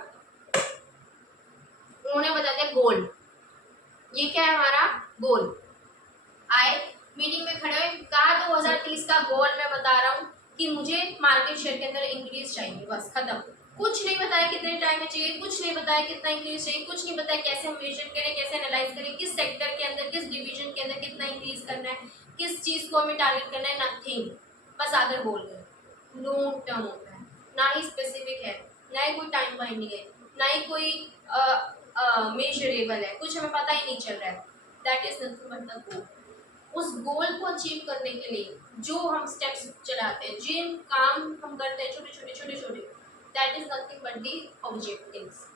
उन्होंने बता दिया गोल, ये क्या है हमारा गोल। आए मीटिंग में खड़े हुए, कहा 2030 का गोल मैं बता रहा हूँ कि मुझे मार्केट शेयर के अंदर इंक्रीज चाहिए, बस खत्म। कुछ नहीं बताया कितने टाइम में चाहिए, कुछ नहीं बताया कितना इंक्रीज चाहिए, कुछ नहीं बताया कैसे हम मेजर करें, कैसे एनालाइज करें, किस सेक्टर के अंदर, किस डिवीजन के अंदर कितना इंक्रीज करना है, किस चीज को हमें टारगेट करना है, नथिंग, बस आकर बोल गए। लॉन्ग टर्म होता है, ना ही स्पेसिफिक है, ना ही कोई टाइम बाइंडिंग है, ना ही कोई मेजरेबल है, कुछ हमें पता ही नहीं चल रहा है। That is nothing but the goal. उस गोल को अचीव करने के लिए जो हम स्टेप्स चलाते हैं, जिन काम हम करते हैं छोटे छोटे छोटे छोटे, that is nothing but the objectives.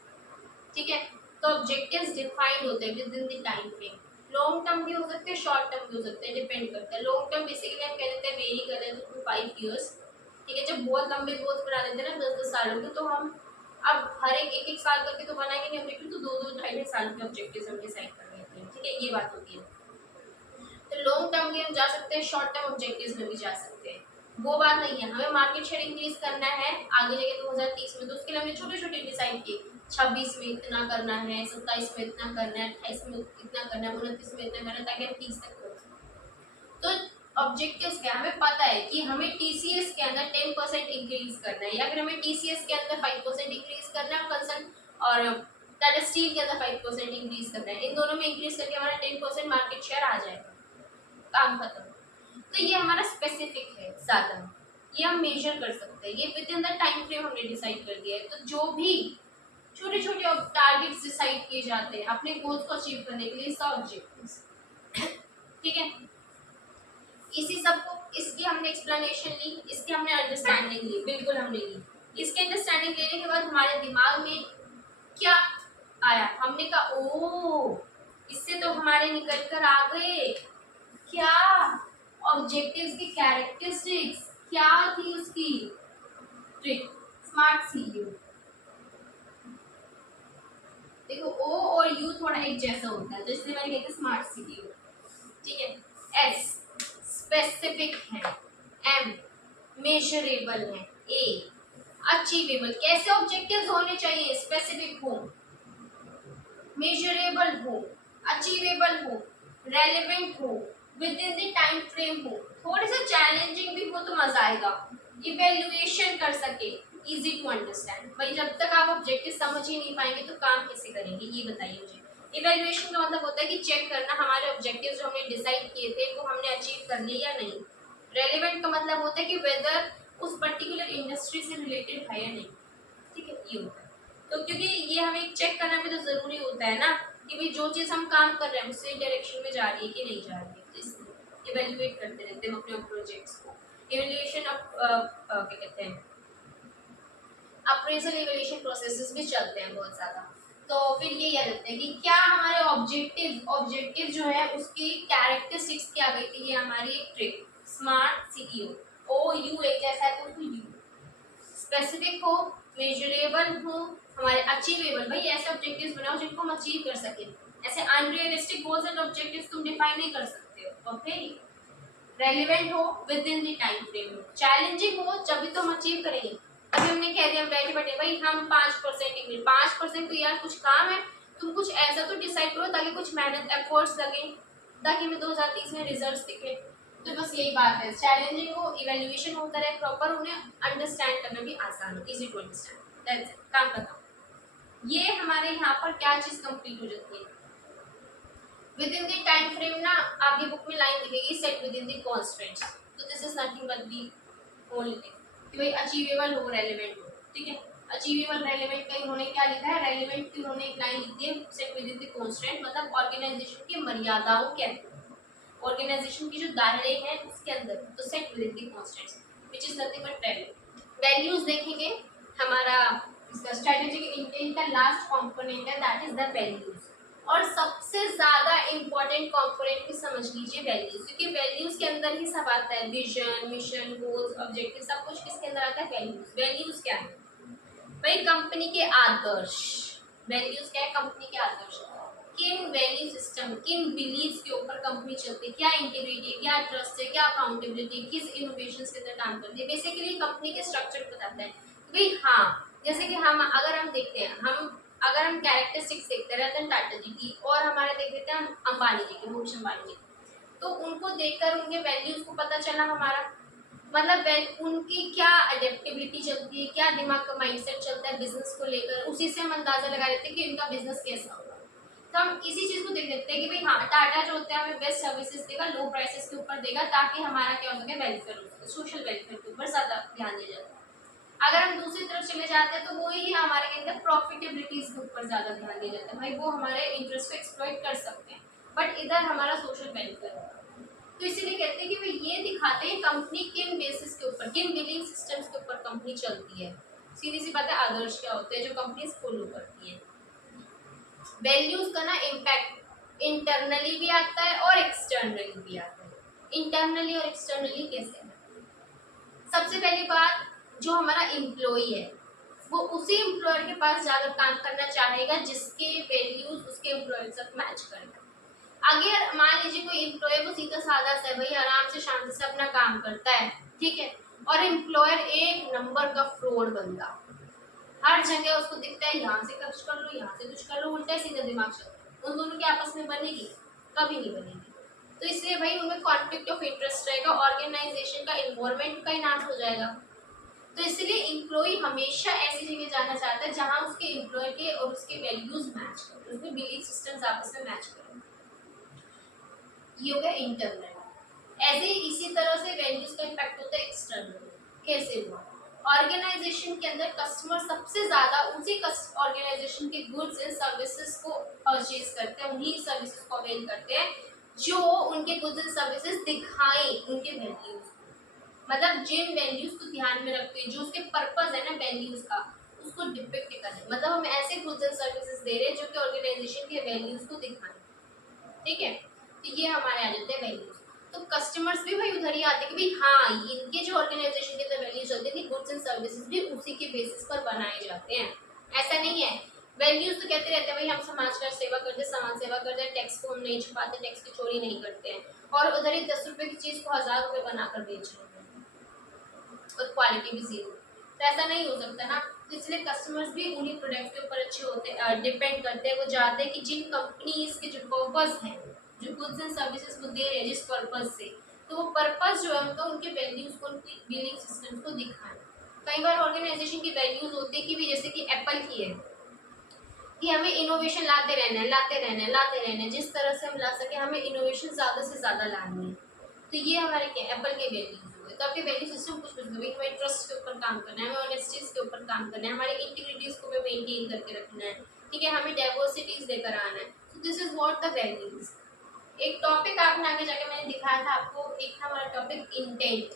ठीक है, तो ऑब्जेक्टिव्स डिफाइंड होते हैं within the time frame. Long term भी हो सकते हैं, शॉर्ट टर्म भी हो सकते हैं, डिपेंड करता है। लॉन्ग टर्म बेसिकली हम कह देते हैं वेरी कर रहे हैं तो 5 ईयर्स। ठीक है, जब बहुत लंबे गोल्स बना देते हैं ना 10-10 सालों के, तो हम अब हर एक साल करके तो बनाएंगे नहीं ऑब्जेक्टिव, तो 2-2 ढाई साल के ऑब्जेक्टिव्स हम डिसाइड कर लेते हैं। ठीक है, ये बात होती है। तो लॉन्ग टर्म में हम जा सकते हैं, शॉर्ट टर्म ऑब्जेक्टिव्स में भी जा सकते हैं, वो बात नहीं है। हमें मार्केट शेयर इंक्रीज करना है आगे जाके 2030 में, तो उसके लिए हमने छोटे छोटे डिसाइड किए, 26 में इतना करना है, 27 में इतना करना है, 28 में इतना करना है, 29 में इतना करना है, ताकि हम 30 तक कर सकें। तो ऑब्जेक्टिव्स क्या, हमें पता है कि हमें टीसीएस के अंदर 10% इंक्रीज करना है, या फिर हमें टीसीएस के अंदर 5% इंक्रीज करना है, कंसर्न और टाटा स्टील के अंदर 5% इंक्रीज करना है। इन दोनों में इंक्रीज करके हमारा 10% मार्केट शेयर आ जाएगा, काम खत्म। तो ये हमारा स्पेसिफिक है साधन, ये हम मेजर कर सकते हैं, ये with in the time frame हमने डिसाइड कर दिया है। तो जो भी छोटे छोटे टारगेट्स डिसाइड किए जाते हैं अपने गोल्स को अचीव करने के लिए, सब ऑब्जेक्टिव्स। ठीक है, इसी सब को, इसकी हमने एक्सप्लेनेशन ली, इसकी हमने अंडरस्टैंडिंग ली, बिल्कुल हमने ली। इसके अंडरस्टैंडिंग लेने के बाद हमारे दिमाग में क्या आया, हमने कहा ओ, इससे तो हमारे निकल कर आ गए क्या ऑब्जेक्टिव्स की कैरेक्टरिस्टिक्स, क्या थी उसकी ट्रिक, स्मार्ट सीईओ। देखो ओ और यू थोड़ा एक जैसा होता है, तो इसलिए मैंने कहते स्मार्ट सीईओ। ठीक है, एस स्पेसिफिक है, एम मेजरेबल है, ए अचीवेबल। कैसे ऑब्जेक्टिव्स होने चाहिए, स्पेसिफिक हो, मेजरेबल हो, अचीवेबल हो, रेलेवेंट हो, with in the time frame हो, थोड़े से चैलेंजिंग भी हो तो मजा आएगा, इवेल्युएशन कर सके, इजी टू अंडरस्टैंड। भाई जब तक आप ऑब्जेक्टिव समझ ही नहीं पाएंगे तो काम कैसे करेंगे, ये बताइए मुझे। इवेल्युएशन का मतलब होता है कि चेक करना हमारे ऑब्जेक्टिव जो हमने डिसाइड किए थे वो हमने अचीव कर लिए या नहीं। रेलेवेंट का मतलब होता है कि वेदर उस पर्टिकुलर इंडस्ट्री से रिलेटेड है या नहीं। ठीक है, ये होता है। तो क्योंकि ये हमें चेक करना भी तो जरूरी होता है ना कि भाई जो चीज हम काम कर रहे हैं उससे डायरेक्शन में जा रही है कि नहीं जा रही है, तो इसलिए इवेल्युएट करते रहते हैं अपने प्रोजेक्ट्स को। इवेल्युएशन ऑफ क्या कहते हैं, अप्रेजल इवेल्युएशन प्रोसेसेस भी चलते हैं बहुत ज्यादा। तो फिर ये याद रखते हैं कि क्या हमारे ऑब्जेक्टिव जो है उसकी कैरेक्टरिस्टिक्स क्या गई थी, ये हमारी एक ट्रिक, स्मार्ट सीईओ। ओ यू एक जैसा है तो यू, स्पेसिफिक हो, मेजरेबल हो, हमारे अचीवेबल, भाई ऐसे ऑब्जेक्टिव्स बनाओ जिनको हम अचीव कर सके। ऐसे अनरियलिस्टिक गोल्स एंड ऑब्जेक्टिव्स तुम डिफाइन नहीं कर सकते हो। ओके, रेलेवेंट हो, with in the time frame हो, चैलेंजिंग हो, जब भी तो हम अचीव करेंगे। अभी हमने कह दिया हम बैठे बैठे भाई हम 5% इंक्रीज, 5% तो यार कुछ काम है, तुम कुछ ऐसा तो डिसाइड करो ताकि कुछ मेहनत एफर्ट्स लगे, ताकि हमें 2030 में रिजल्ट्स दिखे। तो बस यही बात है, चैलेंजिंग हो, इवैल्यूएशन होता रहे प्रॉपर, उन्हें अंडरस्टैंड करना भी आसान हो, easy to understand, that's it, काम खत्म। ये हमारे यहाँ पर क्या चीज कंप्लीट हो जाती है, within the time frame ना, आपकी बुक में लाइन दिखेगी set within the constants, तो this is nothing but the only thing कि भाई अचीवेबल हो, रेलेवेंट हो। ठीक है, अचीवेबल रेलेवेंट का इन्होंने क्या लिखा है, रेलेवेंट की उन्होंने एक लाइन लिखी है set within the constant, मतलब ऑर्गेनाइजेशन की मर्यादाओं के अंदर, ऑर्गेनाइजेशन की जो दायरे हैं उसके अंदर, तो set within the constants which is nothing but value. Values देखेंगे, हमारा इसका स्ट्रेटेजिक इंटेंट का लास्ट कंपोनेंट है, दैट इज द वैल्यूज। और सबसे ज्यादा इम्पोर्टेंट कंपोनेंट भी समझ लीजिए वैल्यूज, क्योंकि वैल्यूज के अंदर ही सब आता है, विजन, मिशन, गोल्स, ऑब्जेक्टिव, सब कुछ किसके अंदर आता है, वैल्यूज। वैल्यूज क्या है भाई, कंपनी के आदर्श। वैल्यूज क्या है, कंपनी के आदर्श। किन वैल्यू सिस्टम, किन बिलीव्स के ऊपर कंपनी चलती है, क्या इंटीग्रिटी है, क्या ट्रस्ट है, क्या अकाउंटेबिलिटी, किस इनोवेशंस के अंदर काम करती है, बेसिकली कंपनी के स्ट्रक्चर बताता है भाई। हाँ, जैसे कि हम अगर हम देखते हैं, अगर हम कैरेक्टरिस्टिक्स देखते हैं रतन टाटा जी की और हमारे देख लेते हैं हम अंबानी जी की, मुकेश अंबानी जी, तो उनको देखकर उनके वैल्यूज को पता चला हमारा, मतलब उनकी क्या अडेप्टेबिलिटी चलती है, क्या दिमाग का माइंडसेट चलता है बिजनेस को लेकर, उसी से हम अंदाजा लगा लेते हैं कि इनका बिजनेस कैसा होगा। तो हम इसी चीज को देख लेते हैं कि भाई हाँ, टाटा जो होता है हमें बेस्ट सर्विसेज देगा, लो प्राइसेस के ऊपर देगा, ताकि हमारा क्या हो सके, वेलफेयर हो सके, सोशल वेलफेयर के ऊपर ज्यादा ध्यान दिया जाता है। अगर हम दूसरी तरफ चले जाते हैं तो वो ही हमारे के अंदर प्रॉफिटेबिलिटीज के ऊपर ज्यादा ध्यान दिया जाता है, भाई वो हमारे इंटरेस्ट को एक्सप्लॉइट कर सकते हैं, बट इधर हमारा सोशल वेलफेयर होगा। तो इसीलिए कहते हैं कि वे ये दिखाते हैं कंपनी किन बेसिस के ऊपर, किन बिलिंग सिस्टम्स के ऊपर कंपनी चलती है। सीधी सी बात है, आदर्श क्या होते हैं जो कंपनी फॉलो करती है। वैल्यूज का ना इम्पैक्ट इंटरनली भी आता है और एक्सटर्नली भी आता है। इंटरनली और एक्सटर्नली कैसे है? सबसे पहली बात, जो हमारा एम्प्लॉई है वो उसी एम्प्लॉयर के पास जाकर काम करना चाहेगा जिसके वैल्यूज उसके एम्प्लॉयर के साथ मैच करेगा। अगर मान लीजिए कोई एम्प्लॉय वो सीधा साधा सा है भाई, आराम से शांति से अपना काम करता है, ठीक है, और एम्प्लॉयर एक नंबर का फ्रॉड बंदा, हर जगह उसको दिखता है यहाँ से कुछ कर लो, यहाँ से कुछ कर लो, उल्टा सीधा दिमाग चलता है, उन दोनों की आपस में बनेगी? कभी नहीं बनेगी। तो इसलिए भाई उनमें कॉन्फ्लिक्ट ऑफ इंटरेस्ट रहेगा, ऑर्गेनाइजेशन का इन्वायरमेंट का ही नाश हो जाएगा। तो इसलिए एम्प्लॉय हमेशा ऐसी जगह जाना चाहता है जहां उसके एम्प्लॉय के और उसके वैल्यूज मैच करें, उसके बिलीफ सिस्टम्स आपस में मैच करें। ये हो गया इंटरनल। ऐसे इसी तरह से वैल्यूज का इम्पैक्ट होता है एक्सटर्नल। कैसे हुआ? ऑर्गेनाइजेशन के अंदर कस्टमर सबसे ज्यादा उसी ऑर्गेनाइजेशन के गुड्स एंड सर्विसेज को परचेज करते हैं, उन्हीं सर्विसेज को अवेल करते हैं जो उनके गुड्स एंड सर्विसेज दिखाएं उनके वैल्यूज, मतलब जिन वैल्यूज को ध्यान में रखते हैं, जो उसके पर्पस है ना वैल्यूज का, उसको डिपिक्ट करें, मतलब हम ऐसे गुड्स एंड सर्विसेज दे रहे हैं जो कि ऑर्गेनाइजेशन के वैल्यूज को दिखाएं। ठीक है, तो ये हमारे आ जाते हैं वैल्यूज। तो कस्टमर्स भी भाई उधर ही आते हैं कि भाई हाँ, इनके जो ऑर्गेनाइजेशन के अंदर वैल्यूज चलती है, गुड्स एंड सर्विसेज भी उसी के बेसिस पर बनाए जाते हैं। ऐसा नहीं है, वैल्यूज तो कहते रहते हैं भाई हम समाज का सेवा करते हैं, समाज सेवा करते हैं, टैक्स को हम नहीं छुपाते, टैक्स की चोरी नहीं करते हैं, और उधर ही 10 रुपए की चीज को 1000 रुपए बनाकर बेच रहे हैं और क्वालिटी भी जीरो। तो ऐसा नहीं हो सकता ना। तो इसलिए कस्टमर्स भी उन्हीं प्रोडक्ट के ऊपर अच्छे होते हैं, डिपेंड करते हैं, वो जानते हैं कि जिन कंपनीज के जो पर्पस हैं, जो गुड्स एंड सर्विसेज को दे रहे हैं जिस पर्पस से, तो वो पर्पस जो है उनका, उनके वैल्यूज को, उनकी बिलिंग सिस्टम को दिखाएं। कई बार ऑर्गेनाइजेशन की वैल्यूज होती है कि भी जैसे कि एप्पल की है कि हमें इनोवेशन लाते रहना है, लाते रहना है, लाते रहना है, जिस तरह से हम ला सके हमें इनोवेशन ज़्यादा से ज़्यादा लानी है। तो ये हमारे क्या एप्पल के वैल्यूज हुए। तो आपके वैल्यू सिस्टम कुछ भाई हमें ट्रस्ट के ऊपर काम करना है, हमें ऑनेस्टीज के ऊपर काम करना है, हमारी इंटीग्रिटीज को हमें मेंटेन करके रखना है, ठीक है, हमें डाइवर्सिटीज लेकर आना है। So this is what the values. एक टॉपिक आपने आगे जाके मैंने दिखाया था आपको, एक था हमारा topic intent.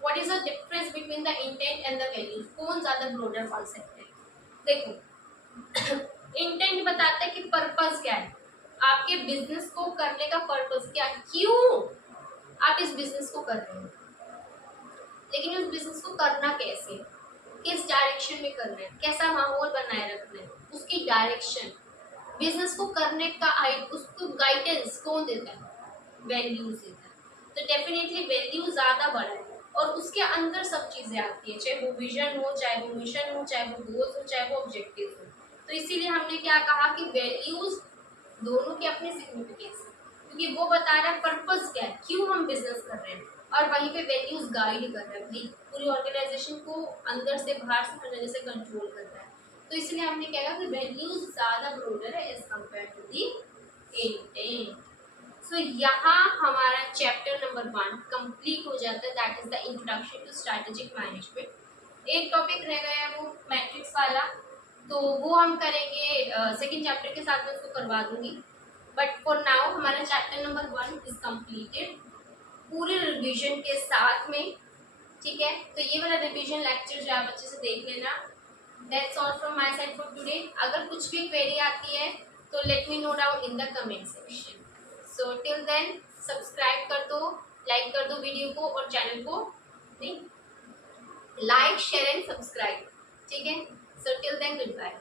What is the difference between the intent and the values, कौन ज़्यादा ब्रॉडर कॉन्सेप्ट है? देखो, इंटेंट बताता है कि पर्पस क्या है, आपके बिजनेस को करने का पर्पस क्या है, क्यों आप इस बिजनेस को कर रहे हैं, लेकिन उस बिजनेस को करना कैसे, किस डायरेक्शन में करना है, कैसा माहौल बनाए रखना है, उसकी डायरेक्शन, बिजनेस को करने का उसको गाइडेंस कौन देता है? वैल्यूज देता है। तो डेफिनेटली वैल्यू ज्यादा बड़ा है और उसके अंदर सब चीजें आती है, चाहे वो विजन हो, चाहे वो मिशन हो, चाहे वो गोल्स हो, चाहे वो ऑब्जेक्टिव हो। तो इसीलिए हमने क्या कहा कि वैल्यूज दोनों के अपने सिग्निफिकेंस है, क्योंकि वो बता रहा है पर्पस क्या है, क्यों हम बिजनेस कर रहे हैं, और वहीं पे वैल्यूज गाइड कर रहा है भाई पूरी ऑर्गेनाइजेशन को अंदर से बाहर से हर जगह से कंट्रोल कर रहा है। तो इसलिए हमने क्या कहा कि वैल्यूज ज्यादा ब्रॉडर है as compare to the intent. So यहाँ हमारा चैप्टर नंबर 1 कंप्लीट हो जाता है, that is the introduction to strategic management. एक टॉपिक रह गया है वो मैट्रिक्स वाला, तो वो हम करेंगे सेकंड चैप्टर के साथ में, उसको करवा दूंगी। बट फॉर नाउ हमारा चैप्टर नंबर 1 इज कंप्लीटेड पूरे रिवीजन के साथ में, ठीक है। तो ये वाला रिवीजन लेक्चर जो आप अच्छे से देख लेना। That's all from my side for today. अगर कुछ भी क्वेरी आती है तो let me know down in the comment section. So till then subscribe कर दो, लाइक कर दो वीडियो को, और चैनल को नहीं लाइक शेयर एंड सब्सक्राइब, ठीक है। So till then good bye.